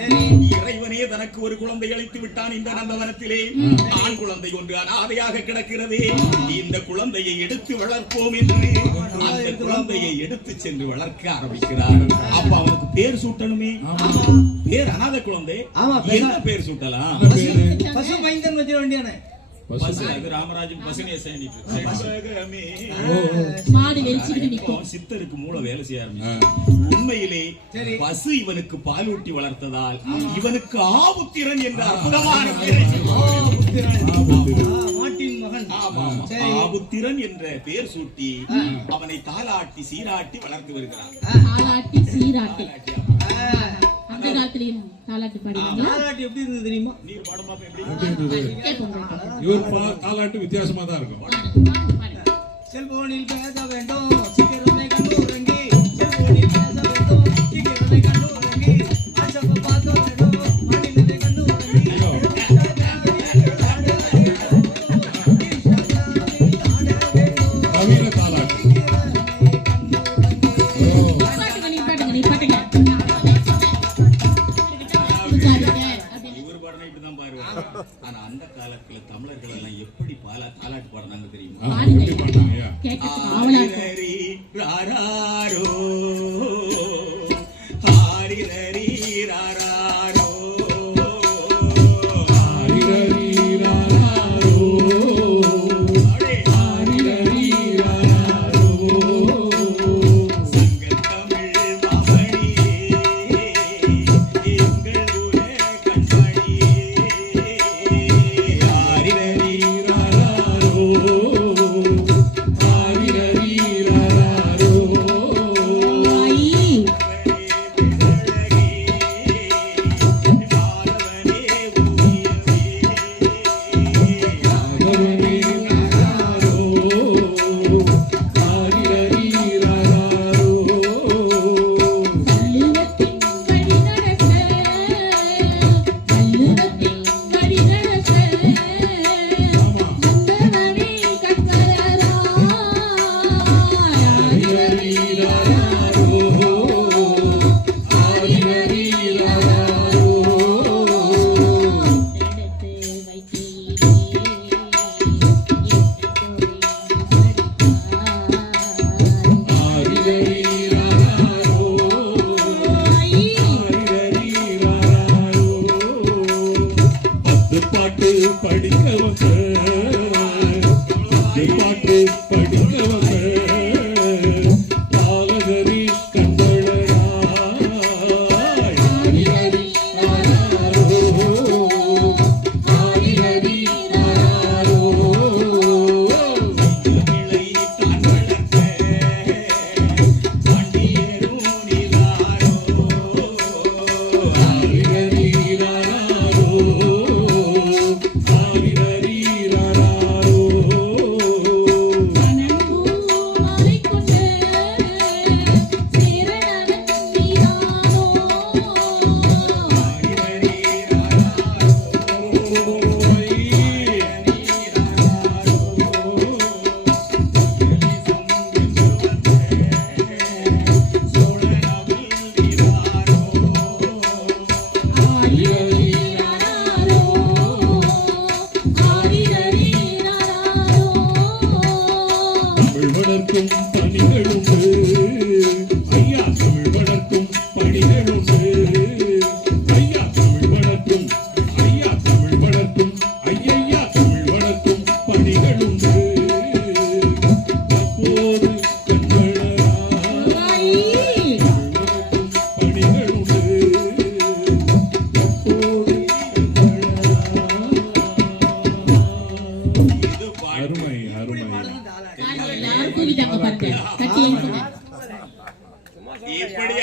இறைவனே தனக்கு ஒரு குழந்தை அளித்து விட்டான். இந்த நந்தவனத்திலே ஆண் குழந்தை ஒன்று அனாதையாக கிடக்கிறதே. இந்த குழந்தையை எடுத்து வளர்ப்போம் என்று அந்த குழந்தையை எடுத்து சென்று வளர்க்க ஆரம்பிக்கிறார். அப்ப அவனுக்கு பேர் சூட்டணுமே. பேர் அனாதை குழந்தை, ஆமா, என்ன பேர் சூட்டலாம்? பசு மைந்தன் வச்சிட வேண்டியானே. பசு, அது ராமராஜன் பசுனே சேனிப்பு. செண்பகமே. மாடு வெடிச்சுக்கிட்டு நிக்கும். சித்தருக்கு மூளை வேலை செய்ய ஆரம்பிச்சு. உண்மையிலே பசு இவனுக்கு பாலூட்டி வளர்த்ததால் இவனுக்கு ஆபுத்திரன் என்ற அற்புதமான பெயரை மாட்டின் மகன். ஆபுத்திரன் என்ற பெயர் சூட்டி அவனை தாலாட்டி சீராட்டி வளர்த்து வருகிறான். தாலாட்டி சீராட்டி. அந்த காலத்திலயும் தாலாட்டு பாடுவீங்களா? தாலாட்டு எப்படி இருந்தது தெரியுமா? நீர் பாடமா எப்படி? கேட்போம். இவர் தாலாட்டு வித்தியாசமா தான் இருக்கும். பாடுங்க. செல்போனில் பேச வேண்டும், சீக்கிரமே கண்டு உறங்கி. செல்போனில் பேச வேண்டும், சீக்கிரமே கண்டு உறங்கி. வாட்ஸ்அப்பை பார்க்க வேண்டும், மாநிலத்தை கண்டு உறங்கி. நவீன தாலாட்டு. நிப்பாட்டுங்க. இவர் பாடனா இப்படிதான் பாருவாங்க. ஆனா அந்த காலத்துல தமிழர்கள் எல்லாம் எப்படி தாலாட்டு பாடுனாங்க தெரியுமா? எப்படி பண்ணாங்கய்யா? கேட்கறதுக்கு ஆவலா இருக்கும். ஆரிரரி ராராரோ, ஆரிரரி ராராரோ, சங்கத்தமிழ் மாமணியே, எங்கள் குல கண்மணியே. ஆரிரரி ஆரிரரி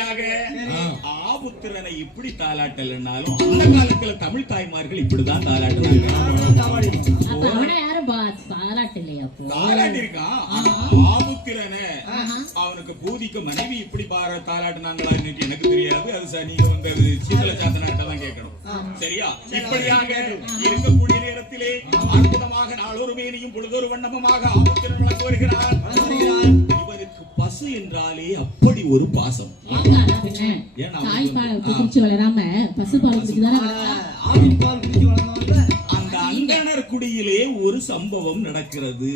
இப்படியாக ஆபுத்திரனை இப்படி தாலாட்டலன்னாலும் அந்த காலத்துல தமிழ் தாய்மார்கள் இப்படிதான் தாலாட்டுறாங்க. அப்ப அவனை யாரும் பாராட்டு இல்லையா? அப்போ தாலாட்டி இருக்கான். ஆபுத்திரனை அவனுக்கு பூதிக்க மனைவி இப்படி தாலாட்டுனாங்களா இன்னைக்கு எனக்கு தெரியாது. அது நீங்க வந்து அது சீதள சாத்தனாட்ட தான் கேட்கணும். சரியா? இப்படியாக இருக்கக்கூடிய நேரத்திலே அற்புதமாக நாளொரு மேனியும் பொழுதொரு வண்ணமுமாக ஆபுத்திரன் வளர்ந்து வருகிறார். இவருக்கு பசு என்றாலே அப்படி ஒரு பாசம். தாய்ப்பால் குடிச்சு வளராம பசுபால் குடிச்சுதானே ஆவின் பால் குடிச்சு வளர்ந்தவங்க. அந்த அந்தணர் குடியிலே ஒரு சம்பவம் நடக்கிறது.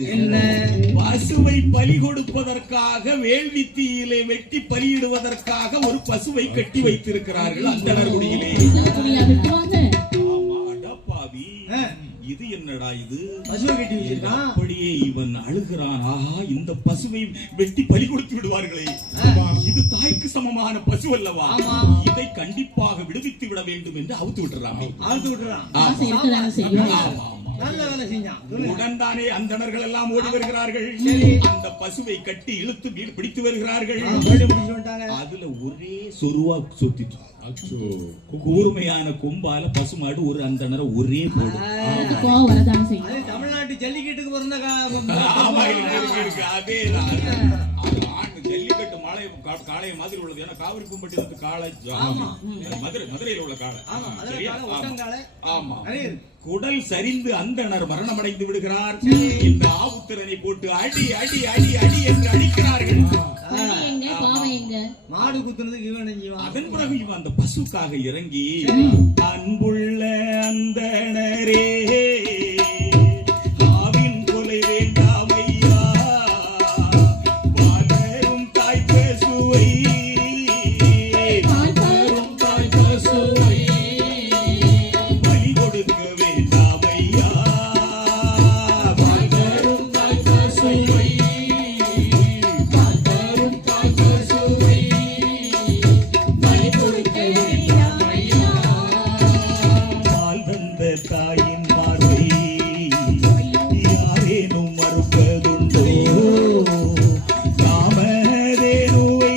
பசுவை பலி கொடுப்பதற்காக வேள்வித்தீயிலே வெட்டி பலியிடுவதற்காக ஒரு பசுவை கட்டி வைத்திருக்கிறார்கள் அந்தணர் குடியிலே. ஆமா, அடப்பாவி, இது என்னடா இது? பசுவை கட்டி வச்சிருக்கான். அப்படியே இவன் அழுகிறான். ஆஹா, இந்த பசுவை வெட்டி பலி கொடுத்து விடுவார்களே, இது தாய்க்கு சமமான பசு அல்லவா, இதை கண்டிப்பாக விடுவித்து விட வேண்டும் என்று அவுத்து விட்டுறான். நல்ல வேலை செஞ்சான். உடன் தானே அந்தணர்கள் எல்லாம் ஓடி வருகிறார்கள். அந்த பசுவை கட்டி இழுத்து பிடித்து வருகிறார்கள். அதுல ஒரே சொருவா சுத்திட்டு கூர்மையான கொம்பால பசுமாடு ஒரு அந்தணரை ஒரே போடு. தமிழ்நாட்டு ஜல்லிக்கட்டுக்கு பிறந்த அதே ஜல்லிக்கட்டு காளைய மாதிரி உள்ளது. ஏன்னா காவிரி பூம்பட்டி காளை மதுரையில் உள்ள காளை. ஆமா, குடல் சரிந்து அந்தணர் மரணமடைந்து விடுகிறார். இந்த ஆபுத்திரனை போட்டு அடி அடி அடி அடி என்று அடிக்கிறார்கள். மாடு குத்துனதுக்கு அதன் பிறகு இவன் அந்த பசுக்காக இறங்கி, அன்புள்ள அந்தணரே ஆவின் கொலை வேண்டாம் ஐயா, பாலரும் தாய் பசுவை பலி கொடுக்க வேண்டாம் ஐயா, பாலரும் தாய் பசுவை தாயின் பார்வை யாரேனும் மறுப்பதுண்டோ, காமதேனுவை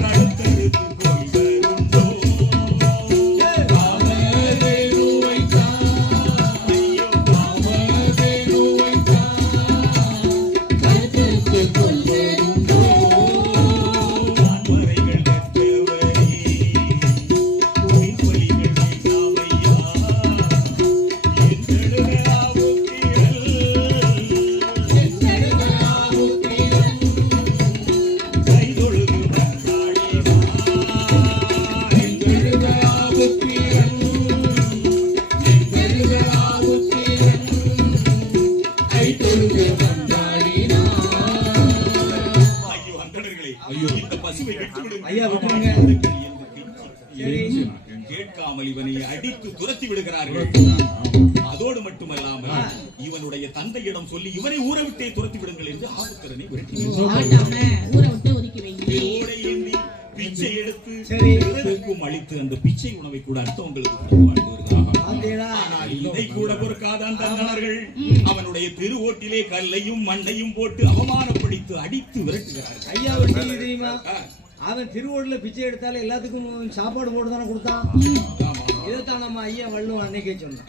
கழுத்தறுத்து கொள்வதுண்டோ, காமதேனுவை ஐயோ காமதேனுவை கழுத்தறுத்து கொள்வதுண்டோ, வான்வரைகள் கேட்காமல் இவனை அடித்து துரத்தி விடுகிறார்கள். அதோடு மட்டுமல்லாமல் இவனுடைய தந்தையிடம் சொல்லி இவனை ஊற விட்டே துரத்தி விடுங்கள் என்று ஆபுத்திரனை பிச்சை எடுத்து பிறருக்கும் அளித்து அந்த பிச்சை உணவை கூட அடுத்தவங்களுக்கு இதை கூட பொறுக்காத அந்த அந்தணர்கள் அவனுடைய திருவோட்டிலே கல்லையும் மண்ணையும் போட்டு அவமானப்படுத்தி அடித்து விரட்டுகிறார்கள். ஐயா தெரியுமா, அவன் திருவோடுல பிச்சை எடுத்தாலும் எல்லாத்துக்கும் சாப்பாடு போட்டு தானே கொடுத்தான். இதைத்தான் நம்ம ஐயா வள்ளுவன் அன்னைக்கே சொன்னான்.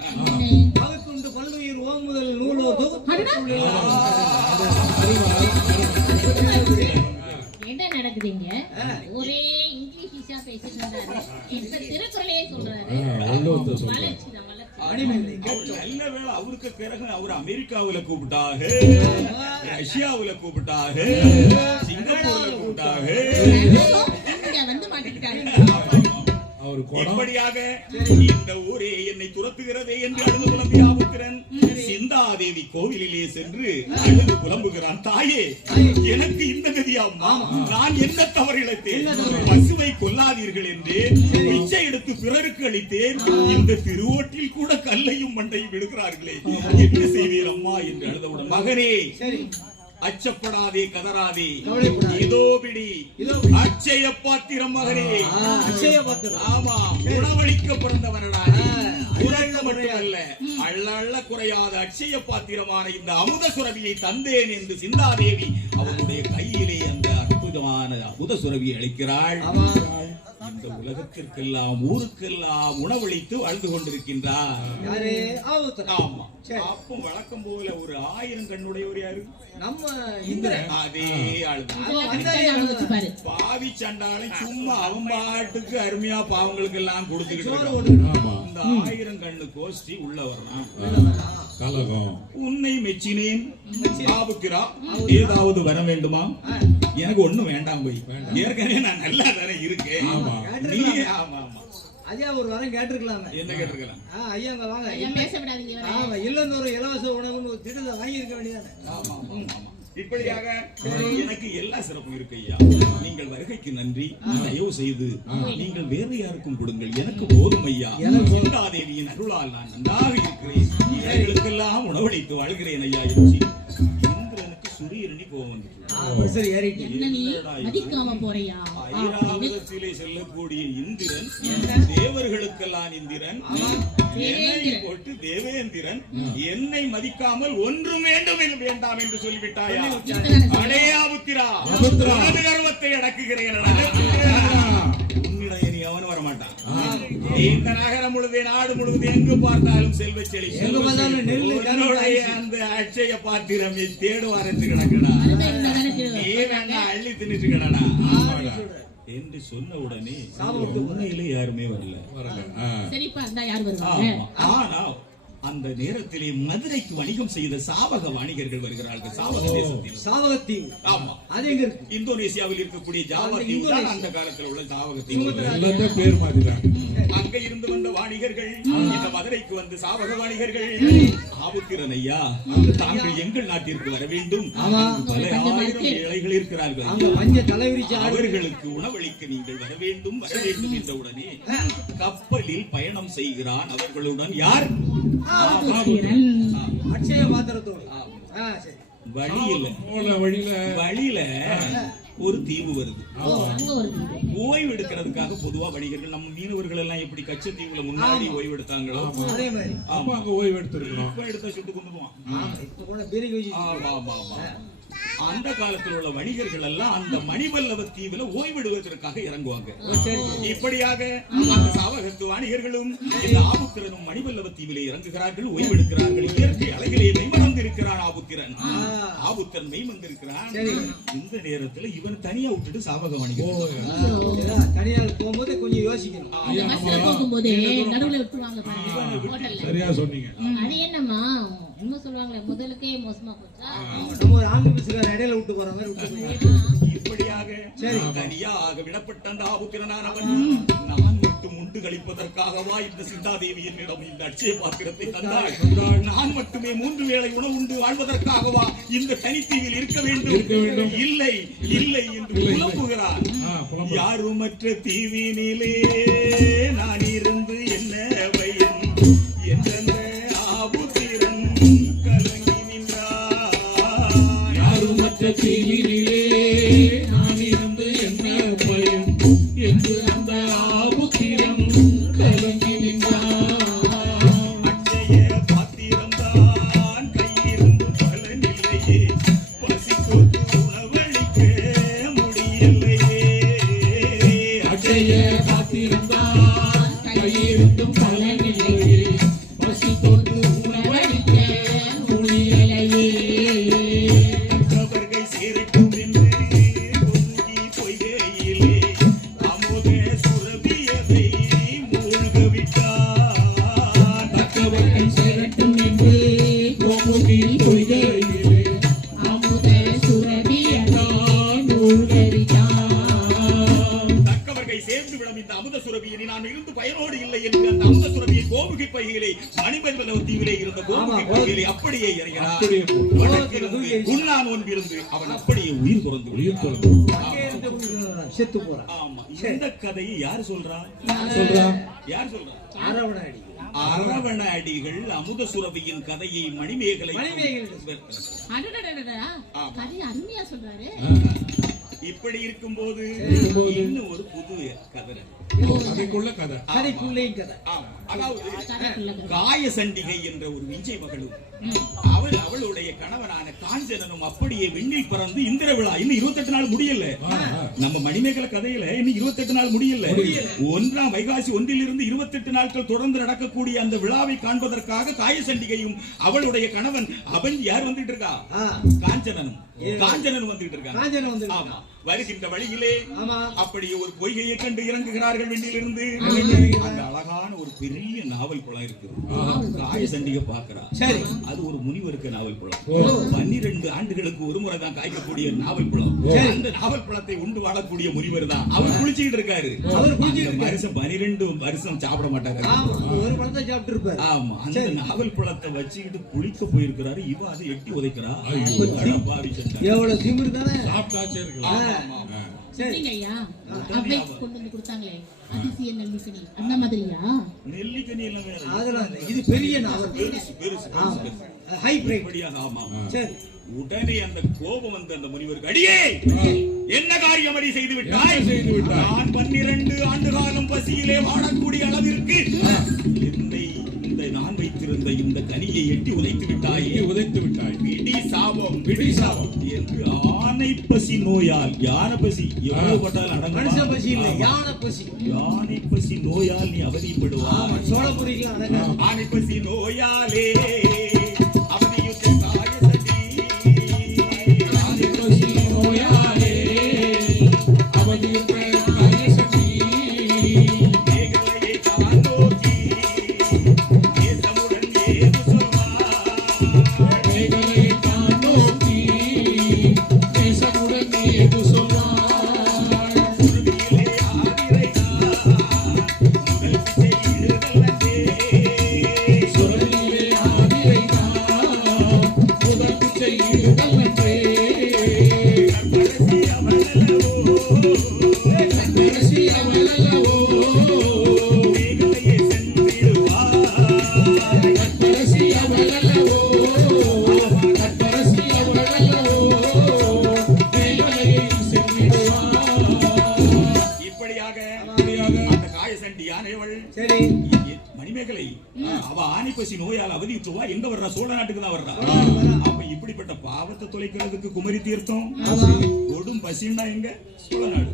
பகுத்துண்டு பல்லுயிர் ஓம் முதல் நூலோ என்ன நடக்குதுங்க? ஒரே இங்கிலீஷா பேசிட்டு இருந்தாரு, இப்ப திருக்குறளையே சொல்றாரு. நல்ல வேளை அவருக்கு பிறகு அவர் அமெரிக்காவுல கூப்பிட்டாங்க, ரஷ்யாவுல கூப்பிட்டாங்க, சிங்கப்பூர்ல கூப்பிட்டாங்க. வந்து மாட்டிக்கிட்டாரு. இப்படியாக இந்த ஊரே என்னை துரத்துகிறதே என்று அழுது புலம்பிய ஆபுத்திரன் சிந்தாதேவி கோவிலிலே சென்று அழுது புலம்புகிறான். தாயே, எனக்கு இந்த கதியாம்மா, நான் என்ன தவறு இழைத்தேன்? பசுவை கொல்லாதீர்கள் என்றேன், பிச்சை எடுத்து பிறருக்கு அளித்தேன், இந்த திருவோட்டில் கூட கல்லையும் மண்டையும் எடுக்கிறார்களே, என்ன செய்வீர் அம்மா என்று அழுதவுடன், மகனே அச்சப்படாதே, கதராதே, இதோ பிடி அச்சய பாத்திரம் மகனே. அச்சய பாத்திரம். ஆமா, உணவளிக்க பிறந்தவனடா, உனக்கு மட்டுமல்ல அள்ள அள்ள குறையாத அட்சய பாத்திரமான இந்த அமுத சுரபியை தந்தேன் என்று சிந்தாதேவி அவனுடைய கையிலே அந்த அற்புதமான அமுத சுரபியை அளிக்கிறாள். இந்த உலகத்திற்கெல்லாம் ஊருக்கெல்லாம் உணவளித்து வாழ்ந்து கொண்டிருக்கின்றார். யாரு? ஆவுத்திரன். ஆமா. அப்போ வழக்கம் போல ஒரு 1000 கண்ணுடையவர் யாரு? நம்ம இந்திரன். அதே ஆளுதான். வச்சுப்பாரு. பாவி சண்டாளன் சும்மா அவன் பாட்டுக்கு அருமையா பாவங்களுக்கு எல்லாம் கொடுத்துக்கிட்டு சோறு இருக்கான். போட்டுக்கிட்டு. இந்த 1000 கண்ணு கோஷ்டி உள்ள வர்றான். கலகம். உன்னை மெச்சினேன் ஆபுத்திரா, ஏதாவது வர வேண்டுமா? எனக்கு ஒண்ணும் வேண்டாம் போய், ஏற்கனவே நான் நல்லா தானே இருக்கேன். நீ ஆமா ஆமா ஐயா ஒரு வரம் கேட்டிருக்கலாமே. என்ன கேட்டிருக்கலாம்? ஐயா அங்க வாங்க. பேசப்படாதீங்க. ஆமா, இல்லந்தோறும் இலவச உணவுன்னு ஒரு திட்டத்தை வாங்கியிருக்க வேண்டியதானே. ஆமா ஆமா ஆமா. இப்படியாக எனக்கு எல்லா சிறப்பும் இருக்கு ஐயா. நீங்கள் வருகைக்கு நன்றி. தயவு செய்து நீங்கள் வேறு யாருக்கும் கொடுங்கள், எனக்கு போதும் ஐயா. சிந்தாதேவியின் அருளால் நான் நன்றாக இருக்கிறேன். இவர்களுக்கெல்லாம் உணவளித்து வாழ்கிறேன் ஐயா. இந்திரனுக்கு சுரீரணி கோபம் வந்துச்சு. சரி, ஏறிட்டு. என்ன நீ மதிக்காம போறியா? ஐராவதத்திலே செல்லக்கூடிய இந்திரன் தேவர்களுக்கெல்லாம் இந்திரன், என்னை போட்டு தேவேந்திரன், என்னை மதிக்காமல் ஒன்றும் வேண்டும் என்று வேண்டாம் என்று சொல்லிவிட்டாயா? அடையாபுத்திரா, உனது கர்வத்தை அடக்குகிறேன். உன்னிடம் இனி அவன் வரமாட்டான். இந்த நகரம் முழுவதும் நாடு முழுவதும் எங்கு பார்த்தாலும் செல்வ செழிப்பு. அந்த அட்சய பாத்திரம் தேடுவார் என்று கிடக்கடா. நீ வேணா அள்ளி தின்னுட்டு கிடடா என்று சொன்ன உடனே உண்மையிலே யாருமே வரல. சரிப்பா, அந்த யார் வருவாங்க? ஆனா அந்த நேரத்திலே மதுரைக்கு வணிகம் செய்த சாவக வாணிகர்கள் வருகிறார்கள். சாவக தேசத்தில். சாவகத்தீவு. ஆமா. அது எங்க இருக்கு? இந்தோனேசியாவில் இருக்கக்கூடிய ஜாவா தீவு தான் அந்த காலத்தில் உள்ள சாவக தீவு. எல்லாத்தையும் பேர் மாத்திட்டாங்க. அங்க இருந்து வந்த வாணிகர்கள் இந்த மதுரைக்கு வந்து சாவக வாணிகர்கள், ஆபுத்திரன் ஐயா, தாங்கள் எங்கள் நாட்டிற்கு வர வேண்டும். பல ஆயிரம் ஏழைகள் இருக்கிறார்கள். அவர்களுக்கு உணவளிக்க நீங்கள் வர வேண்டும் என்ற உடனே கப்பலில் பயணம் செய்கிறான் அவர்களுடன். யார்? அட்சய பாத்திரத்தோடு. வழியில ஒரு தீவு வருது. ஓய்வு எடுக்கிறதுக்காக பொதுவா வணிகர்கள், நம்ம மீனவர்கள் எல்லாம் எப்படி கச்சத்தீவுல முன்னாடி ஓய்வு எடுத்தாங்களோ அதே மாதிரி அங்க ஓய்வு எடுத்துருக்கணும். இப்ப எடுத்த சுட்டு கொண்டு போவான். இப்ப கூட பெரிய விஷயம். அந்த காலத்தில் உள்ள வணிகர்கள் எல்லாம் அந்த மணிவல்லவ தீவுல ஓய்வெடுவதற்காக இறங்குவாங்க. இப்படியாக அந்த சாவகத்து வாணிகர்களும் இந்த ஆபுத்திரனும் மணிவல்லவ தீவிலே இறங்குகிறார்கள், ஓய்வெடுக்கிறார்கள். இயற்கை அலைகளே மெய்மறந்திருக்கிறான் ஆபுத்திரன். ஆபுத்திரன் மெய்மறந்திருக்கிறான். இந்த நேரத்துல இவன் தனியா விட்டுட்டு சாவக வாணிகர் தனியா போகும்போது கொஞ்சம் யோசிக்கணும். போகும்போது நடுவுல விட்டுருவாங்க. சரியா சொன்னீங்க. அது என்னம்மா என்ன சொல்லுவாங்களே, முதலுக்கே மோசமா போச்சா? நம்ம ஒரு ஆம்பி பிசுகார இடையில விட்டு போற மாதிரி விட்டு. இப்படியாக தனியாக விடப்பட்ட அந்த ஆபுத்திரனானவன் நான் மட்டும் உண்டு கழிப்பதற்காகவா இந்த சிந்தாதேவி என்னிடம் இந்த அட்சய பாத்திரத்தை தந்தாள்? நான் மட்டுமே 3 வேளை உணவு உண்டு வாழ்வதற்காகவா இந்த தனித்தீவில் இருக்க வேண்டும்? இல்லை இல்லை என்று புலம்புகிறான். யாருமற்ற தீவினிலே நான் இருந்து என்ன பயன் என்ற ஆபுத்திரன் கலங்கி நின்றான். யாருமற்ற தீவினிலே நான் இருந்து என்ன பயன் என்று அந்த ஆபுத்திரன் கலங்கி நின்றான். அட்சய பாத்திரம்தான் கையிருந்து பலனில்லையே, பசிக்கொண்டு உணவளிக்க முடியலையே. அட்சய பாத்திரம்தான் கையிருந்தும் பலனில்லையே, பசி கொண்டு உணவளிக்க முடியலையே. தக்கவர்கள் சேரட்டும் என்று பொங்கி பொய்கையிலே அமுத சுரபியதை மூழ்க விட்டான். தக்கவர்கள் சேரட்டும் என்று கோமுகில் பொய்கையிலே அமுத சுரபியதான் தக்கவர்கள் சேர்ந்து விடும் இந்த அமுத சுரபியை நான் இருந்து பயனோடு இல்லை என்று அந்த அமுத சுரபியை கோமுகி பையிலே மணிமண்டல தீவிலே இருந்த கோமுகி பையிலே அப்படியே இறங்கினார். அப்படியே வடக்கிருந்து உண்ணான் ஒன்றிருந்து அவன் அப்படியே உயிர் துறந்து உயிர் தொழுது செத்து போறான். ஆமா. இந்த கதையை யார் சொல்றா? யார் சொல்றா? அரவண அடி. அரவண அடிகள் அமுத சுரபியின் கதையை மணிமேகலை அடடடடடா, கதை அருமையா சொல்றாரு. இப்படி இருக்கும்போது இன்னும் ஒரு புது கதை. அதுக்குள்ள கதை. கதைக்குள்ளேயும் கதை. ஆமா. அதாவது கதைக்குள்ள கதை. காயசண்டிகை என்ற ஒரு விஞ்சை மகளும் அவளுடைய கணவனான காஞ்சனனும் அப்படியே விண்ணில் பறந்து இந்திர விழா இன்னும் 28 நாள் முடியல. நம்ம மணிமேகலை கதையில இன்னும் 28 நாள் முடியல. 1ஆம் வைகாசி 1லிருந்து 28 நாட்கள் தொடர்ந்து நடக்கக்கூடிய அந்த விழாவை காண்பதற்காக காயசண்டிகையும் அவளுடைய கணவன் அவன் யார் வந்துட்டு இருக்கா? காஞ்சனன் வந்துட்டு இருக்காங்க. ஆமா. வருகின்ற வழியிலே அப்படியே ஒரு பொய்கையை கண்டு இறங்குகிறார்கள் விண்ணிலிருந்து. அந்த அழகான ஒரு பெரிய நாவல் குளம் இருக்குது. காயசண்டிகை பார்க்கிறா. சரி, அது ஒரு முனிவருக்கு நாவல் குளம். 12 ஆண்டுகளுக்கு ஒரு முறை தான் காய்க்கக்கூடிய நாவல் குளம். அந்த நாவல் குளத்தை உண்டு வாழக்கூடிய முனிவர் தான் அவர் குளிச்சுக்கிட்டு இருக்காரு. வருஷம் 12 வருஷம் சாப்பிட மாட்டாங்க. ஒரு பழத்தை சாப்பிட்டு இருப்பாரு. ஆமா. அந்த நாவல் குளத்தை வச்சுக்கிட்டு குளிக்க போயிருக்கிறாரு. இவ அதை எட்டி உதைக்கிறா. எவ்வளவு திமிரு தானே. சாப்பிட்டாச்சே இருக்கலாம். சரிங்கய்யா, அவை கொண்டு வந்து கொடுத்தாங்களே அதிசய நெல்லிக்கனி அந்த மாதிரியா? நெல்லிக்கனி எல்லாம் வேற. அதெல்லாம் இது பெரிய நாவல். பெருசு. ஹை பிரைட். ஆமா. சரி. உடனே அந்த கோபம் வந்து அந்த முனிவருக்கு, அடியே என்ன காரியம் அடி செய்து விட்டாய்? நான் 12 ஆண்டு காலம் பசியிலே வாழக்கூடிய அளவிற்கு இந்த நான் வைத்திருந்த இந்த கனியை எட்டி உதைத்து விட்டாய். பிடி சாபம் என்று ஆனை பசி நோயால், யானை பசி எவ்வளவு பட்டால் அடங்க, மனுஷ பசி இல்ல, யானை பசி. யானை பசி நோயால் நீ அவதிப்படுவாய். சோழபுரிக்கு அடங்க. ஆனை பசி நோயாலே மணிமேகலை அவ ஆனைப்பசி நோயால் அவதியுற்றுவா. எங்க வர்றா? சோழ நாட்டுக்கு தான் வர்றா. அப்ப இப்படிப்பட்ட பாவத்தை தொலைக்கிறதுக்கு குமரி தீர்த்தம், கொடும் பசின்னா எங்க? சோழ நாடு.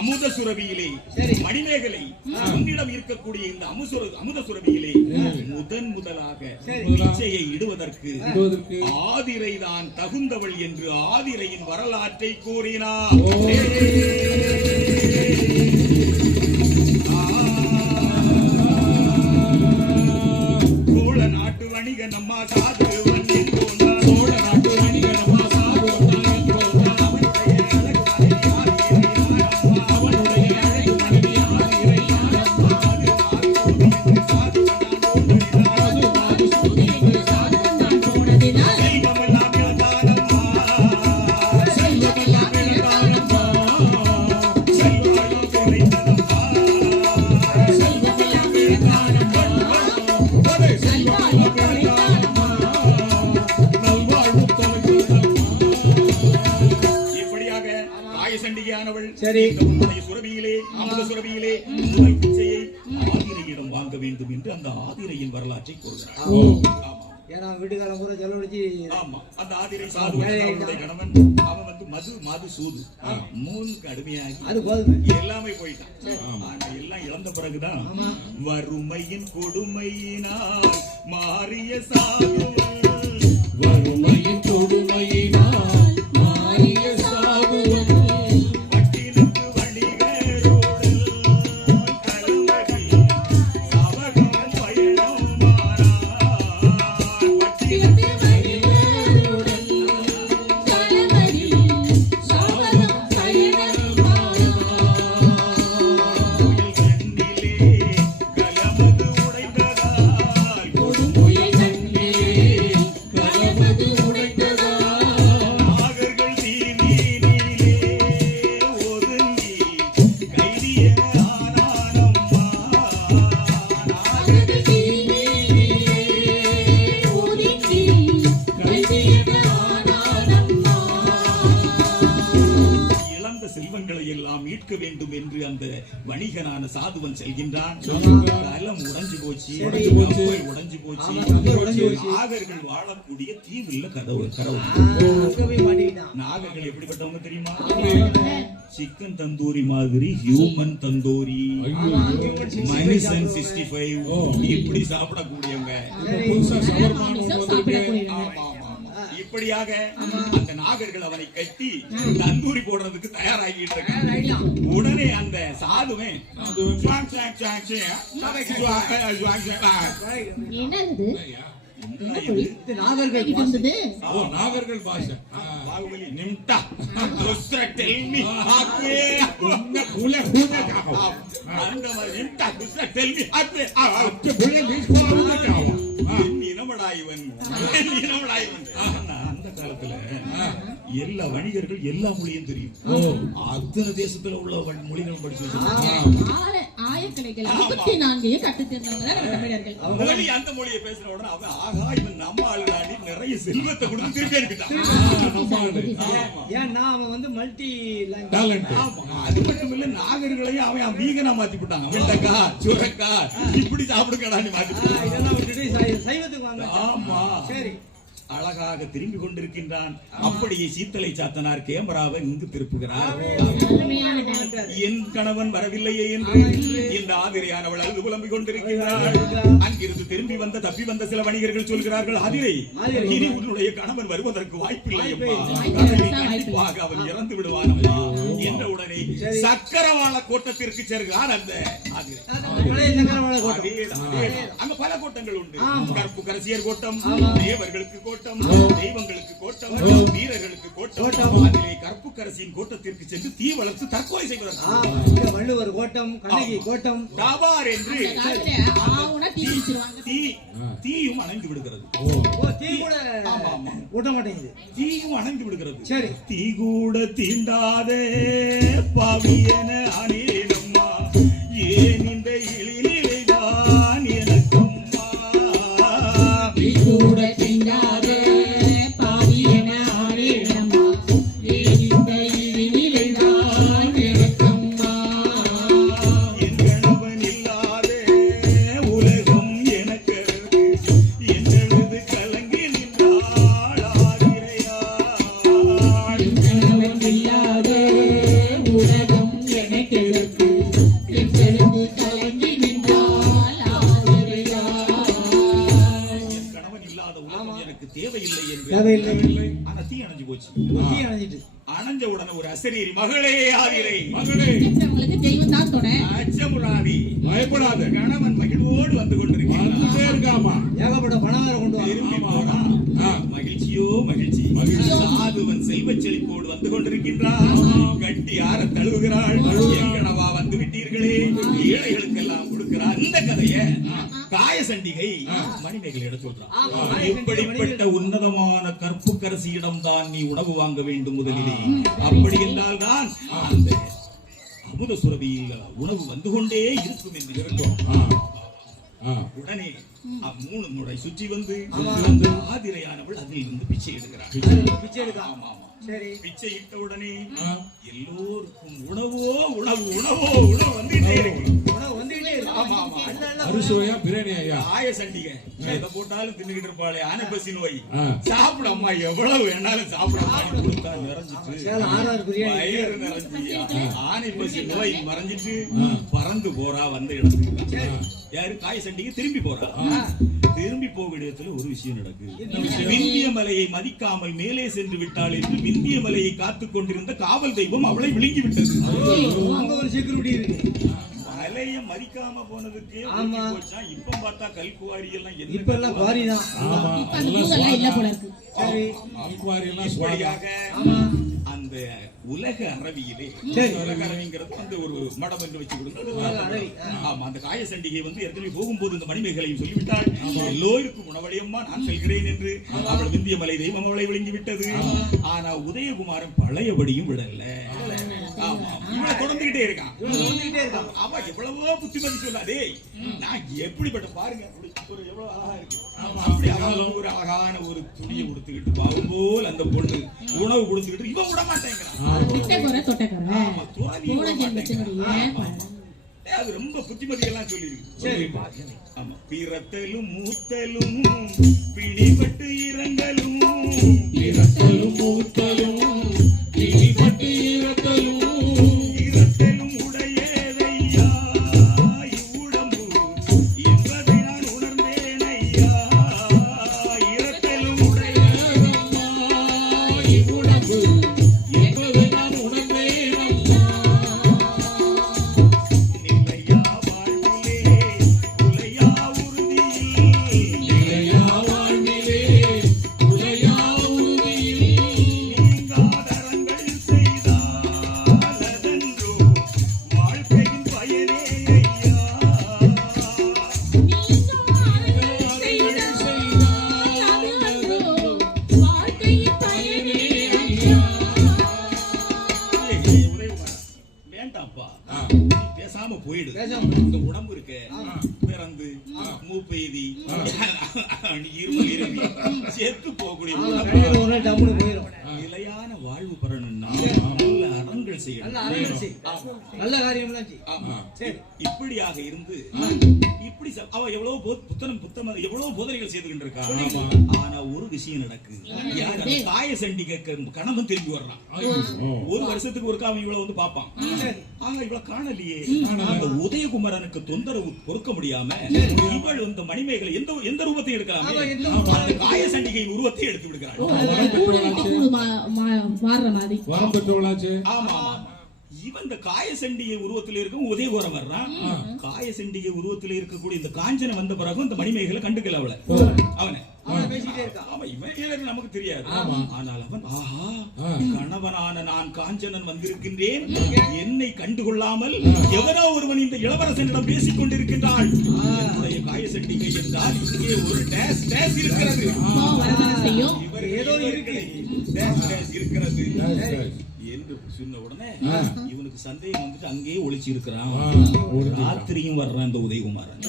அமுத சுரபியிலே மணிமேகலை உன்னிடம் இருக்கக்கூடிய இந்த அமுத சுரபியிலே முதலாக பிச்சையை இடுவதற்கு ஆதிரை தான் தகுந்தவள் என்று ஆதிரையின் வரலாற்றை கூறினார். சோழ நாட்டு வணிக நம்மா சாது சுரபியிலே அமுத சுரபியிலே முதல் பிச்சையை ஆதிரையிடம் வாங்க வேண்டும் என்று அந்த ஆதிரையின் வரலாற்றை கூறுகிறார். ஏன்னா வீட்டுக்காரன் கூட செலவழிச்சு. ஆமா. அந்த ஆதிரை சாது கணவன் அவன் வந்து மது சூது 3க்கு அடிமையாகி அது எல்லாமே போயிட்டான். எல்லாம் இழந்த பிறகுதான் வறுமையின் கொடுமையினால் மாறிய சாது, வறுமையின் கொடுமையினால் மாறிய சாது வணிகனான சாதுவன் செல்கின்றான். கலம் உடைஞ்சு போச்சு, உடைஞ்சு போச்சு. கப்பல் உடைஞ்சு போச்சு. கப்பல் உடைஞ்சு போச்சு. நாகர்கள் வாழக்கூடிய தீவுல கதவு. அங்க போய் மாட்டிக்கிட்டான். நாகர்கள் எப்படிப்பட்டவங்க தெரியுமா? சார், சிக்கன் தந்தூரி மாதிரி ஹியூமன் தந்தூரி, மனுஷன் 65 இப்படி சாப்பிடக்கூடியவங்க. புதுசா சவர்மான்னு ஒண்ணு மாமிசம் வந்திருக்கு. சாப்பிடக்கூடியவங்க. ஆமா, ஆமா, ஆமா. இப்படியாக அந்த நாகர்கள் அவனை கட்டி தந்தூரி போடுறதுக்கு தயாராகிட்டு இருக்காங்க. உடனே அந்த Sathuvan Chuang song song song Chuang song என்னது இது நாகர்கள் இது இருந்தது? ஓ, நாகர்கள் பாஷை. பாகுபலி நிம்டா தோஸ்ர டெல் மீ ஆக்வே புள்ள கூன காஹோ. அந்த மாதிரி நிம்டா தோஸ்ர டெல் மீ ஆக்வே அச்ச புள்ள லிஸ்ட் போடுறது காஹோ. இனமடா இவன் அந்த காலத்துல எல்லா வணிகர்கள் எல்லா மொழியும் தெரியும். அத்தனை தேசத்துல உள்ள மொழிகள் படிச்சு வச்சிருக்காங்க. ஆயக்கலைகள் 34 கற்றுத் தேர்ந்தவங்க தான் நம்ம தமிழர்கள். மொழி அந்த மொழியை பேசுற உடனே அவன் ஆகா இவன் நம்ம ஆளுடாடி நிறைய செல்வத்தை கொடுத்து திருப்பி அனுப்பிட்டான். ஏன்னா அவன் வந்து மல்டி டேலண்ட். ஆமா, அது மட்டும் இல்ல நாகர்களையும் அவன் வீகனா மாத்தி போட்டாங்க. வெண்டைக்கா சுரக்கா இப்படி சாப்பிடுக்கடான்னு மாத்தி போட்டான். இதெல்லாம் விட்டுட்டு சைவத்துக்கு வாங்க. ஆமா, சரி, அழகாக திரும்பி கொண்டிருக்கின்றான். அப்படியே சீத்தலை சாத்தனார் கேமராவை இங்கு திருப்புகிறார். அருமையான டாக்டர். என் கணவன் வரவில்லையே என்று இந்த ஆதிரையானவள் அழுது புலம்பிக் கொண்டிருக்கிறாள். அங்கிருந்து திரும்பி வந்த தப்பி வந்த சில வணிகர்கள் சொல்கிறார்கள், ஆதிரை இனி உன்னுடைய கணவன் வருவதற்கு வாய்ப்பில்லை அம்மா. கண்டிப்பாக அவன் இறந்து விடுவான் அம்மா என்ற உடனே சக்கரவாள கோட்டத்திற்கு செல்கிறார் அந்த ஆதிரை. பழைய சக்கரவாள கோட்டை. அதேதான், அதேதான். அங்க பல கோட்டங்கள் உண்டு. கற்பு கரசியர் கோட்டம், தேவர்களுக்கு கோட்டம், தெய்வங்களுக்கு கோட்டம், வீரர்களுக்கு கோட்டம். அதிலே கற்புக்கரசியின் கோட்டத்திற்கு சென்று தீ வளர்த்து தற்கொலை செய்வதற்கு வள்ளுவர் கோட்டம், கண்ணகி கோட்டம், டாபார் என்று ஆவுனா தீ வச்சிருவாங்க. தீயும் அணைந்து விடுகிறது. ஓ, தீ கூட ஆமா, ஆமா. ஊட்ட மாட்டேங்குது. தீயும் அணைந்து விடுகிறது. சரி, தீ கூட தீண்டாதே பாவியன அனேனம்மா, ஏன் இந்த இழிநிலைதான் எனக்கம்மா. கூட திண்டாதே பாவியன ஆரேனம்மா, ஏனிந்த இழிநிலைதான் எனக்கம்மா. என் கணவன் இல்லாதே உலகம் எனக்கு, என்னெழுது கலங்கி நின்றாள் ஆதிரையாள். கணவன் இல்லாதே உலகம் எனக்கெதற்கு, என்றெழுந்து கலங்கி நின்றாள் ஆதிரையாள். என் கணவன் இல்லாத உலகம் எனக்கு தேவையில்லை என்று. தேவையில்லை. ஆனா தீ அணைஞ்சு போச்சு. தீ அணைஞ்சிட்டு. அணைஞ்ச உடனே ஒரு அசரீரி, மகளே ஆதிரை, மகனே, உங்களுக்கு தெய்வம் தான் துணை. அச்சமுறாதி, பயப்படாத. கணவன் மகிழ்வோடு வந்து கொண்டிருக்கிறான். வந்துட்டே இருக்காமா. ஏகப்பட்ட பணம் வேற கொண்டு வர. திரும்பி ஆமா, போனா ஆமா. மகிழ்ச்சியோ மகிழ்ச்சி. சாதுவன் செல்வச் செழிப்போடு வந்து கொண்டிருக்கின்றான். கட்டி ஆற தழுவுகிறாள். எங்கனவா வந்து விட்டீர்களே, ஏழைகளுக்கெல்லாம் கொடுக்கிறார். இந்த கதைய காயசண்டிகை மணிமேகலையிடம் சொல்றான். இப்படிப்பட்ட உன்னதமான கற்புக்கரசியிடம் தான் நீ உணவு வாங்க வேண்டும் முதலிலே. அப்படி என்றால் தான் அந்த அமுத சுரபியில் உணவு வந்து கொண்டே இருக்கும் என்று இருக்கும். உடனே 3 முறை சுற்றி வந்து ஆதிரையானவள் அதில் இருந்து பிச்சை எடுக்கிறார். பிச்சை எடுக்கலாம். ஆமா, ஆமா. சரி, பிச்சை இட்ட உடனே எல்லோருக்கும் உணவோ உணவு உணவோ உணவு வந்துட்டே இருக்கு. உணவு வந்துகிட்டே இருக்கு. ஆமா, ஆமா. அறுசுவையா பிரியாணி ஐயா. ஆய சண்டிகை எதை போட்டாலும் தின்னுகிட்டு இருப்பாளே, ஆனைப்பசி நோய். சாப்பிட அம்மா, எவ்வளவு வேணாலும் சாப்பிட கொடுத்தா நிறைஞ்சிட்டு சேலம் ஆறாறு பிரியாணி. வயிறு நிறைஞ்சி ஆனைப்பசி நோய் மறைஞ்சிட்டு பறந்து போறா வந்த இடத்துக்கு. யாரு? காய சண்டிகை திரும்பி போறா. திரும்பி போக இடத்துல ஒரு விஷயம் நடக்குது. விந்திய மலையை மதிக்காமல் மேலே சென்று விட்டாள் என்று விந்திய மலையை காத்துக் கொண்டிருந்த காவல் தெய்வம் அவளை விழுங்கி விட்டது. அங்க ஒரு செக்யூரிட்டி இருக்கு. மலையை மதிக்காம போனதுக்கு ஆமா. போச்சா. இப்ப பார்த்தா கல்குவாரி எல்லாம் என்ன இப்ப எல்லாம் குவாரி தான். இப்ப அந்த பூவெல்லாம் இல்ல போல இருக்கு. சரி, அக்வாரி எல்லாம் சுவாரியா. இப்படியாக அந்த உலக அரவியிலே, உலக அரவிங்கிறது அந்த ஒரு மடம் என்று வச்சு கொடுங்க. ஆமா, அந்த காய சண்டிகை வந்து ஏற்கனவே போகும்போது இந்த மணிமேகலையும் சொல்லிவிட்டாள், எல்லோருக்கும் உணவளியம்மா நான் செல்கிறேன் என்று. அவள் விந்திய மலை தெய்வம் அவளை விழுங்கி விட்டது. ஆனா உதயகுமாரன் பழையபடியும் விடல. ஆமா, இவனை தொடர்ந்துகிட்டே இருக்கான். ஆமா, எவ்வளவோ புத்திமதி சொல்லாதே. நான் எப்படிப்பட்ட பாருங்க, ஒரு எவ்வளவு அழகா இருக்கு. அப்படி அவளுக்கு ஒரு அழகான ஒரு துணியை கொடுத்துக்கிட்டு பாவம் போல் அந்த பொண்ணு உணவு கொடுத்துக்கிட்டு இவன் விட மாட்டேங்கிறான். கிட்ட போற தொட்டக்கற ஆமா, துறவி விட பூன ஜென்மத்தினுடைய மாட்டேங்கிறான். பலன். அது ரொம்ப புத்திமதி எல்லாம் சொல்லிருக்கு. சரி. ஆமா. பிறத்தலும் மூத்தலும் பிடிபட்டு இறங்கலும் இரத்தலும் மூத்தலும் பிடிபட்டு இரத்தலும் இரத்தலும் உடையதையா இவ்வுடம்பு என்பதை நான் உணர்ந்தேன் ஐயா. இரத்தலும் உடையதம்மா இவ்வுடம்பு என்பதை நான் உணர்ந்தேன் அம்மா. நிலையா வாழ்விலே உலையா உறுதியில் நிலையா வாழ்விலே உலையா உறுதியில் நீங்காதரங்கள் செய்தால் அதன்றோ வாழ்க்கையின் பயனே ஐயா. வாழ்க்கையின் பயனே ஐயா. வேண்டாம்ப்பா, ஆ. நீ பேசாம போயிடு. பேசாம. இந்த உடம்பு இருக்கு பிறந்து மூப்பெய்தி இருமல் இருமி செத்து போகக்கூடிய உடம்பு. கடையில ஒரு நாள் டம்முன்னு போயிடும். நிலையான வாழ்வு பெறணும்னா நல்ல அறங்கள் நல்ல செய்யணும். அறங்கள் செய். நல்ல காரியம்லாம் செய். ஆமா. சரி. இப்படியாக இருந்து இப்படி அவ எவ்வளவு எவ்வளவு போதனைகள் செய்து கொண்டிருக்கா. ஆனா ஒரு விஷயம் நடக்கு. யார் அந்த தாய சண்டி கேட்க கணவன் திரும்பி வர்றான். ஒரு வருஷத்துக்கு ஒருக்கா அவன் இவ்வளவு வந்து பாப்பான். ஆனா இவ்வளவு காணலையே. அந்த உதயகுமாரனுக்கு தொந்தரவு பொறுக்க முடியாம இவள் இந்த மணிமேகலை எந்த ரூபத்தையும் எடுக்கலாமே. அந்த காய சண்டிகையின் உருவத்தை எடுத்து விடுகிறாள். கூடு விட்டு கூடு மாறுற மாதிரி. வரம் பெற்றவளாச்சு. ஆமா ஆமா. இவன் இந்த காய சண்டிகை உருவத்தில் இருக்கும் உதயகோரம் வர்றான். காய சண்டிகை உருவத்தில் இருக்கக்கூடிய இந்த காஞ்சனை வந்த பிறகு இந்த மணிமேகலை கண்டுக்கல அவளை. அவனை அவன் பேசிட்டே இருக்கான். ஆமா, இவன் ஏன்னு நமக்கு தெரியாது. ஆனால் அவன் ஆஹா கணவனான நான் காஞ்சனன் வந்திருக்கின்றேன், என்னை கண்டுகொள்ளாமல் எவரோ ஒருவன் இந்த இளவரசனிடம் பேசிக் கொண்டிருக்கின்றாள். என்னுடைய காய சண்டிகை என்றால் இங்கே ஒரு டேஸ் டேஸ் இருக்கிறது. வரதான செய்யும். இவர் ஏதோ டேஸ் டேஸ் இருக்கிறது என்று சொன்ன உடனே இவனுக்கு சந்தேகம் வந்துட்டு அங்கேயே ஒளிச்சு இருக்கிறான். ராத்திரியும் வர்றான் இந்த உதயகுமாரன்.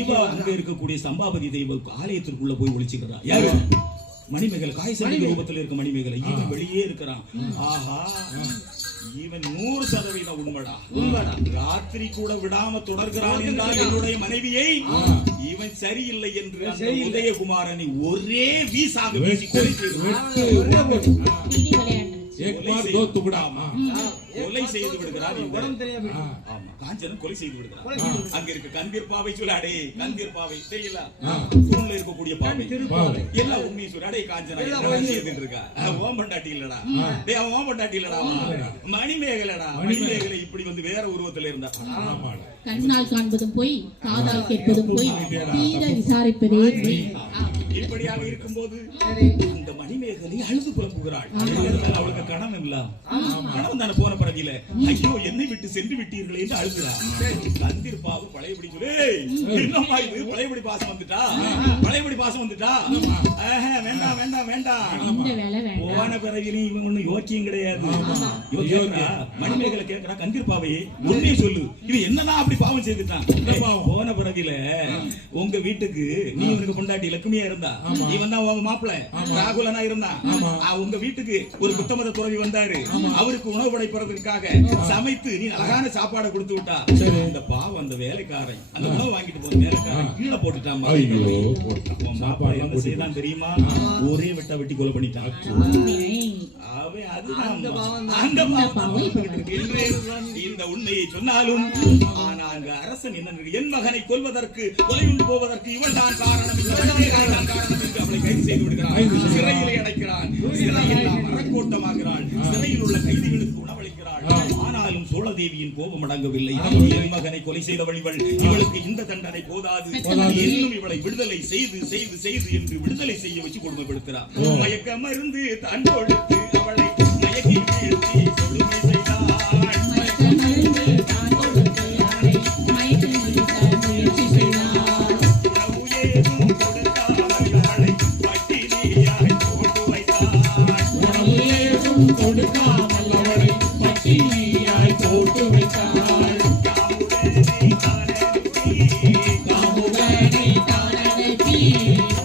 இவ அங்க இருக்கக்கூடிய சம்பாபதி தெய்வ ஆலயத்திற்குள்ள போய் ஒளிச்சுக்கிறான். யாரு? மணிமேகலை. காய்ச்சல் ரூபத்தில் இருக்க மணிமேகலை. இவன் வெளியே இருக்கிறான். ஆஹா, இவன் 100% உண்மைடா. ராத்திரி கூட விடாம தொடர்கிறான் என்றால் என்னுடைய மனைவியை இவன் சரியில்லை என்று அந்த உதயகுமாரனை ஒரே வீசாக வீசி கொலை செய்கிறான். நீதி விளையாட்டு. एक बार दो टुकड़ा கொலை செய்து விடுகிறார். உடம்பு தெரியாம ஆமா, காஞ்சனன் கொலை செய்து விடுகிறார். அங்க இருக்க கந்தீர் பாவை சொல்லாடே, கந்தீர் பாவை தெரியல, தூண்ல இருக்கக்கூடிய பாவை எல்லாம் உண்மையை சொல்லாடே. காஞ்சனா என்ன செய்துட்டு இருக்கா? ஓம் பண்டாட்டி இல்லடா, டேய் அவன் ஓம் பண்டாட்டி இல்லடா, மணிமேகலைடா. மணிமேகலை இப்படி வந்து வேற உருவத்துல இருந்தா. கண்ணால் காண்பதும் போய், காதால் கேட்பதும் போய், தீர விசாரிப்பதே போய். இப்படியாக இருக்கும்போது அந்த மணிமேகலை அழுது புலம்புகிறாள். அவளுக்கு கணவன் இல்ல, கணவன் தானே போன பிறகில ஐயோ என்னை விட்டு சென்று விட்டீர்களே என்று அழுகிறாள். கந்தீர் பாவு பழையபடி சொல்லு, என்னம்மா இது பழையபடி பாசம் வந்துட்டா, பழையபடி பாசம் வந்துட்டா. வேண்டாம் வேண்டாம் வேண்டாம், இந்த வேலை வேண்டாம். போன பிறகிலும் இவன் ஒண்ணு யோக்கியம் கிடையாது. மணிமேகலை கேட்கிறா, கந்தீர் பாவை உண்மையை சொல்லு, இவன் என்னதான் அப்படி பாவம் செய்துட்டான்? போன பிறகில உங்க வீட்டுக்கு நீ உனக்கு கொண்டாட்டி லட்சுமியா இருந்தா, இவன் தான் உங்க மாப்பிள்ளை ராகுலனா இருந்தான். உங்க வீட்டுக்கு ஒரு புத்தமத துறவி வந்தாரு, அவருக்கு உணவு படைப்பதற்காக சமைத்து நீ அழகான சாப்பாடை கொடுத்து விட்டா. இந்த பாவம் அந்த வேலைக்காரன் அந்த உணவு வாங்கிட்டு போற வேலைக்காரன் கீழே போட்டுட்டான். சாப்பாடு என்ன செய்தான் தெரியுமா? ஒரே வெட்ட வெட்டி கொலை பண்ணிட்டான். இந்த உண்மையை சொன்னாலும் ஆனா அங்க அரசன் என்ன, என் மகனை கொல்வதற்கு கொலையுண்டு போவதற்கு இவள் தான் காரணம் என்று அவளை கைது செய்து விடுகிறான். சிறையிலே அடைக்கிறான். சிறையில் மரக்கோட்டமாகிறாள். சிறையில் உள்ள கைதிகளுக்கு உணவளிக்கிறாள். ஆனாலும் சோழதேவியின் கோபம் அடங்கவில்லை. என் மகனை கொலை செய்தவள் இவள், இவளுக்கு இந்த தண்டனை போதாது, இன்னும் இவளை விடுதலை செய்து செய்து செய்து என்று விடுதலை செய்ய வச்சு கொடுமைப்படுத்துகிறார். மயக்க மருந்து தான் கொடுத்து அவளை மயக்கி வீழ்த்தி கொடுமை செய்தாள். கொடுக்காமல் அவளை பட்டினியாய் போட்டு வைத்தாள். காமுகனை தானடத்தி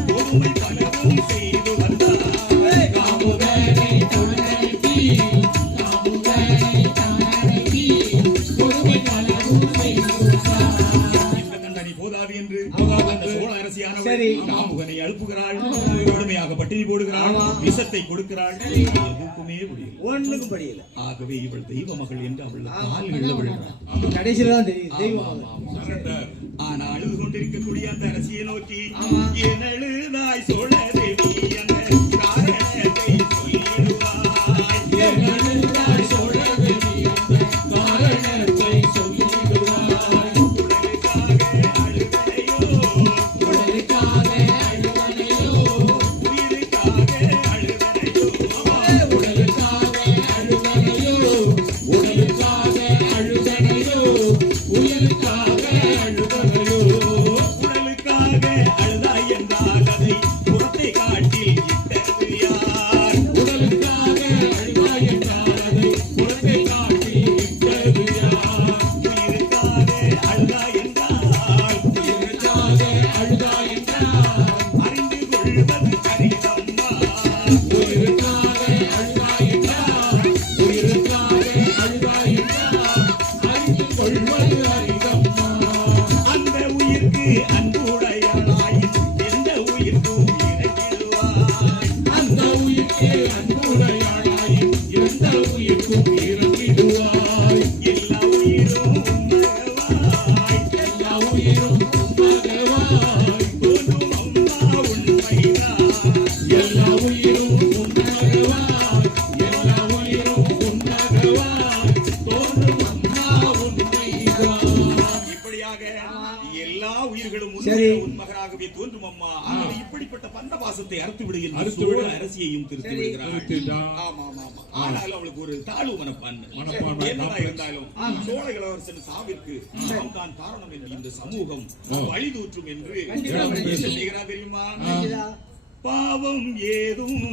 கொடுமை பலவும் செய்து வந்தாள். காமுகனை தானடத்தி அந்த சோழ அரசியானவள் சரி. காமுகனை அழுப்புகிறாள், கொடுமையாக பட்டினி போடுகிறாள், விஷத்தை கொடுக்கிறாள், எதுக்குமே முடியல. ஒண்ணுக்கும் படியல. ஆகவே இவள் தெய்வ மகள் என்று அவள் கால்களில் விழுகிறாள். கடைசியில தான் தெரியும் தெய்வம். ஆனா அழுது கொண்டிருக்கக்கூடிய அந்த அரசியை நோக்கி என் அழுதாய் சோழ தேவி என்ற காரணத்தை சொல்லிடுவாய். என் அழுதாய் சோழ தேவி என்ற காரணத்தை சொல்லிடுவாய். உடலுக்காக அழுதனையோ, உயிருக்காக அழுதனையோ, உடலுக்காக அழுதனையோ, உடலுக்காக அழுதனையோ, உயிருக்காக அழுதனையோ. உடலுக்காக அழுதாய் என்றால் அதை புறத்தை காட்டில் இட்டது யார்? உடலுக்காக அழுதாய் என்றால் அதை புறத்தை காட்டில் இட்டது யார்? உயிருக்காக அழுதாய் என்றால், உயிருக்காக அழுதாய் என்றால் அறிந்து கொள்வது அரிதம்மா. உயிருக்காக அழுதாய் என்றால், உயிருக்காக அழுதாய் என்றால் அறிந்து கொள்வது அரிதம்மா. அந்த உயிர்க்கு அன்புடையாளாய் எந்த உயிர்க்கும் இறங்கிடுவாய். அந்த உயிர்க்கு அன்புடையாளாய் எந்த உயிர்க்கும் இறங்கிடுவாய். எல்லா உயிரும் உண்மகவாய், எல்லா உயிரும் உண்மகவாய் தோன்றும் அம்மா உண்மைதான். எல்லா உயிரும் உண்மகவாய், எல்லா உயிரும் உண்மகவாய் தோன்றும் அம்மா உண்மைதான். இப்படியாக எல்லா உயிர்களும் சரி. உண்மகராகவே தோன்றும் அம்மா. ஆகவே இப்படிப்பட்ட பந்த பாசத்தை அறுத்து விடுகின்ற அறுத்து சோழ விடு. அரசியையும் திருத்தி விடுகிறாள். திருத்திட்டான். ஆமா ஆமா ஆமா. ஆனாலும் அவளுக்கு ஒரு தாழ்வு மனப்பான்மை. மனப்பான்மை. என்னதான் இருந்தாலும் சோழ இளவரசன் சாவிற்கு நாம் தான் காரணம் என்று இந்த சமூகம் வழி தூற்றும் என்று என்ன செய்கிறா தெரியுமா? பாவம் ஏதும்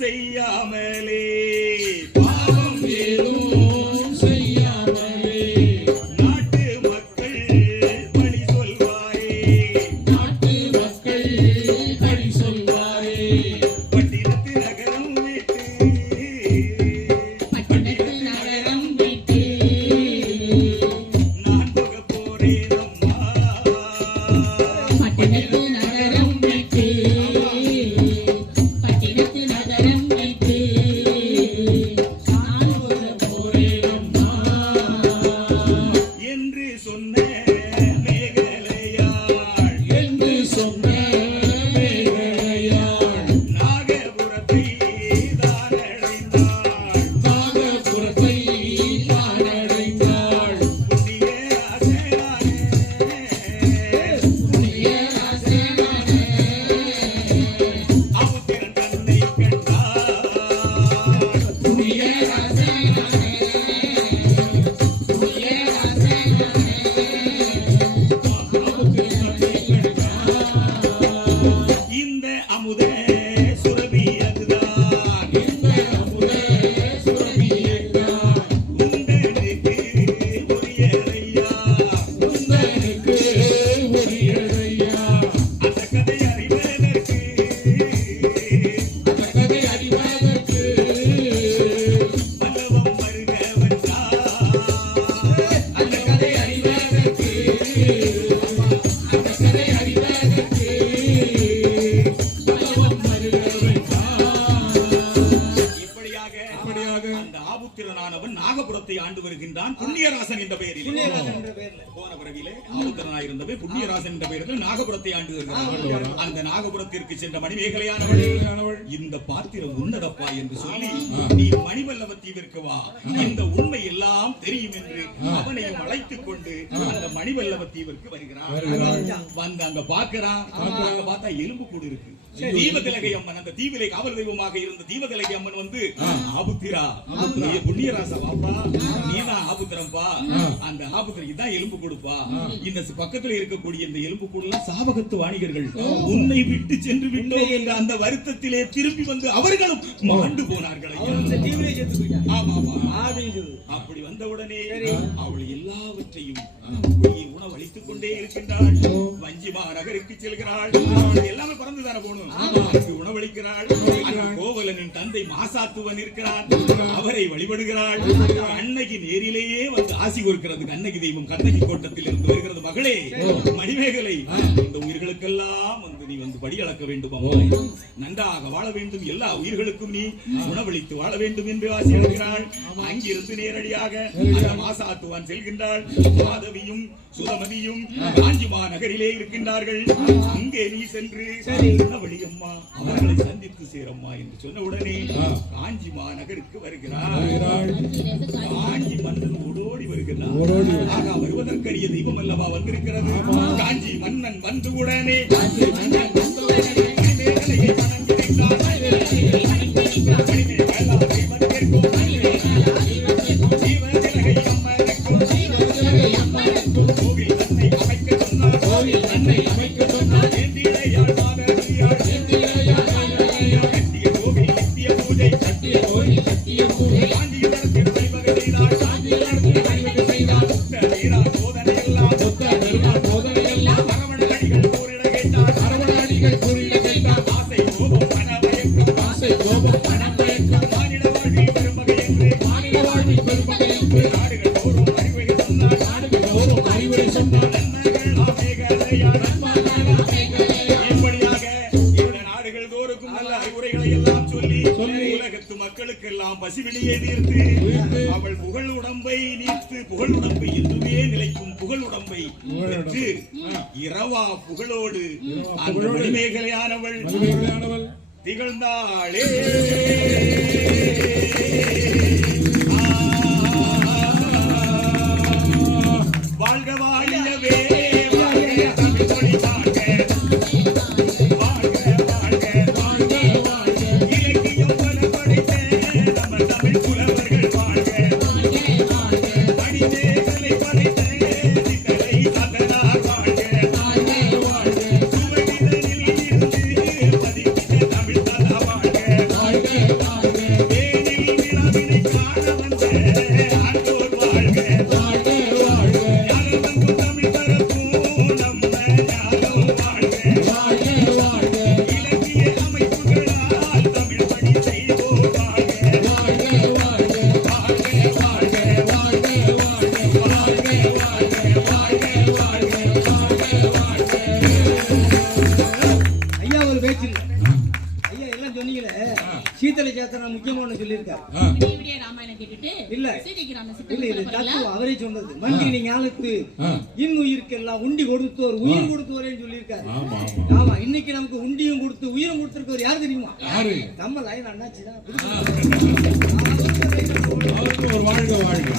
செய்யாமலே, பாவம் ஏதும் செய்யாமலே நாட்டு மக்கள் பழி சொல்வாரே, நாட்டு மக்கள் பழி சொல்வாரே. பட்டினத்து நகரம் விட்டு, பட்டணத்து நகரம் விட்டு நான் போக போறேன் அம்மா. பட்டணத்து நகரம் விட்டு பட்டணத்து நகரம் விட்டு நான் போறேன் அம்மா என்று சொன்ன மேகலையாள், என்று சொன்ன மேகலையாள் நாகபுரத்தை தானடைந்தாள், நாகபுரத்தை தானடைந்தாள். புண்ணிய ராசனானே, புண்ணிய ராசனானே அமுத்திரன் தன்னை கண்டாள். புண்ணிய ராசனானே, புண்ணிய ராசனானே இந்த அமுத சுரபி அதுதான், இந்த அமுத சுரபி அதுதான் உந்தனுக்கு உரியதையா, உந்தனுக்கு உரியதையா. அந்த கதை அறிவதற்கு, அந்த கதை அறிவதற்கு பல்லவம் வருக வந்தார். அந்த கதை அறிவதற்கு, அந்த கதை அறிவதற்கு பல்லவம் வருக வந்தார். இப்படியாக அந்த ஆபுத்திரனானவன் நாகபுரத்தை ஆண்டு வருகின்றான் புண்ணியராசன் என்ற பெயரில். என்ற பேர்ல. போன பிறவிலே ஆபுத்திரனாயிருந்தவன் புண்ணியராசன் என்ற பெயரில் நாகபுரத்தை ஆண்டு வருகிறான். அந்த நாகபுரத்திற்கு சென்ற மணிமேகலையானவள் இந்த பாத்திரம் உன்னடப்பா என்று சொல்லி நீ மணிவல்லவ தீவிற்கு வா, இந்த உண்மை எல்லாம் தெரியும் என்று அவனையும் அழைத்துக் கொண்டு அந்த மணிவல்லவ தீவிற்கு வருகிறான். வந்து அங்க பார்க்கிறான். அங்க பார்த்தா எலும்பு கூடு இருக்கு. தீபதிலகை அம்மன், அந்த தீவிலை காவல் தெய்வமாக இருந்த தீபதிலகை அம்மன் வந்து ஆபுத்திரா, நீ புண்ணியராசா வாப்பா, நீதான் ஆபுத்திரம்பா, அந்த ஆபுத்திரைக்கு தான் எலும்பு கொடுப்பா. இந்த பக்கத்துல இருக்கக்கூடிய இந்த எலும்பு கூடலாம் சாபகத்து வாணிகர்கள் உன்னை விட்டு சென்று விட்டோம் என்ற அந்த வருத்தத்திலே திரும்பி வந்து அவர்களும் மாண்டு போனார்கள் ஐயா. இந்த டீம்லயே செத்து போயிட்டான். ஆமா ஆமா. அப்படின்னு சொல்லு. அப்படி வந்தவுடனே அவள் எல்லாவற்றையும் உணவளித்துக் கொண்டே இருக்கின்றாள். வஞ்சிமா நகருக்கு செல்கிறாள். அவள் எல்லாமே பறந்து தானே போகணும். உணவளிக்கிறாள். கோவலனின் என் தந்தை மாசாத்துவன் இருக்கிறார், அவரை வழிபடுகிறாள். அன்னைக்கு நேரிலேயே வந்து ஆசி கொடுக்கிறது கண்ணகி தெய்வம். கண்ணகி கோட்டத்தில் இருந்து வருகிறது. மகளே மணிமேகலை, இந்த உயிர்களுக்கெல்லாம் வந்து நீ வந்து படி அளக்க வேண்டும் அம்மா, நன்றாக வாழ வேண்டும், எல்லா உயிர்களுக்கும் நீ உணவளித்து வாழ வேண்டும் என்று ஆசி அளிக்கிறாள். அங்கிருந்து நேரடியாக அந்த மாசாத்துவான் செல்கின்றாள். மாதவியும் சுதமதியும் காஞ்சிமா நகரிலே இருக்கின்றார்கள். அங்கே நீ சென்று உணவளி அம்மா, அவர்களை சந்தித்து சேரம்மா என்று சொன்ன உடனே காஞ்சிமா நகருக்கு வருகிறார். காஞ்சி மன்னன் ஓடோடி வருகிறார். ஆக வருவதற்கரிய தெய்வம் அல்லவா வந்திருக்கிறது. காஞ்சி மன்னன் வந்து உடனே மணிமேகலையை வணங்குகின்றார். கோவில் தன்னை அமைக்க சொன்னார். ஏந்திழையாள் மாதவியாள் கட்டிய கோவில் நித்திய பூஜை காஞ்சியுடன் வழிவகை செய்தார். வீரா சோதனையெல்லாம் அரவணடிகள் கூறிட கேட்டார். ஆசை கோபம் மனமயக்கம் மானிட வாழ்வில் பெரும் வகை என்று நாடுகள் தோறும் அறிவுரை சொன்னார். இப்படியாக இந்த நாடுகள் தோறுக்கும் நல்ல அறிவுரைகளை எல்லாம் சொல்லி உலகத்து மக்களுக்கெல்லாம் பசிவினையை தீர்த்து அவள் புகழ் உடம்பை நீத்து புகழ் உடம்பை என்றுமே நிலைக்கும் புகழ் உடம்பை பெற்று இரவா புகழோடு அந்த மணிமேகலையானவள் திகழ்ந்தாளே. வாழ்க வாழவே தமிழ் மொழி வாழ்க, இலக்கியம் பல படைத்த நம்ம தமிழ் புலவர்கள் வாழ்க, மணிமேகலை படைத்த சித்தரை சதனார் வாழ்க, சுவடிதனில் இருந்து பதிப்பித்த தமிழ் ததா வாழ்க, வேனில் விழாவினை காண வந்த ஆண்டோர் வாழ்க, தமிழ் பரப்பும் நம்ம ஞானம் வாழ்க, இலக்கிய அமைப்புகளால் தமிழ் பணி செய்வோம் வாழ்க, ஐயா ஒரு பேச்சு ஐயா எல்லாம் சொன்னீங்களே, சீத்தலை சேத்தனா முக்கியமா ஒண்ணு சொல்லியிருக்காரு. இப்படியே ராமாயணம் கேட்டுட்டு இல்ல சீதைக்கு இல்ல இது தத்துவம் அவரே சொன்னது. மந்திரி ஞானத்து இன்னுயிருக்கெல்லாம் உண்டி கொடுத்தோர் உயிர் கொடுத்தோரேன்னு சொல்லியிருக்காரு. ஆமா, இன்னைக்கு நமக்கு உண்டியும் கொடுத்து உயிரும் கொடுத்திருக்கவர் யார் தெரியுமா? நம்ம லைன் அண்ணாச்சி தான். வாழ்க வாழ்க.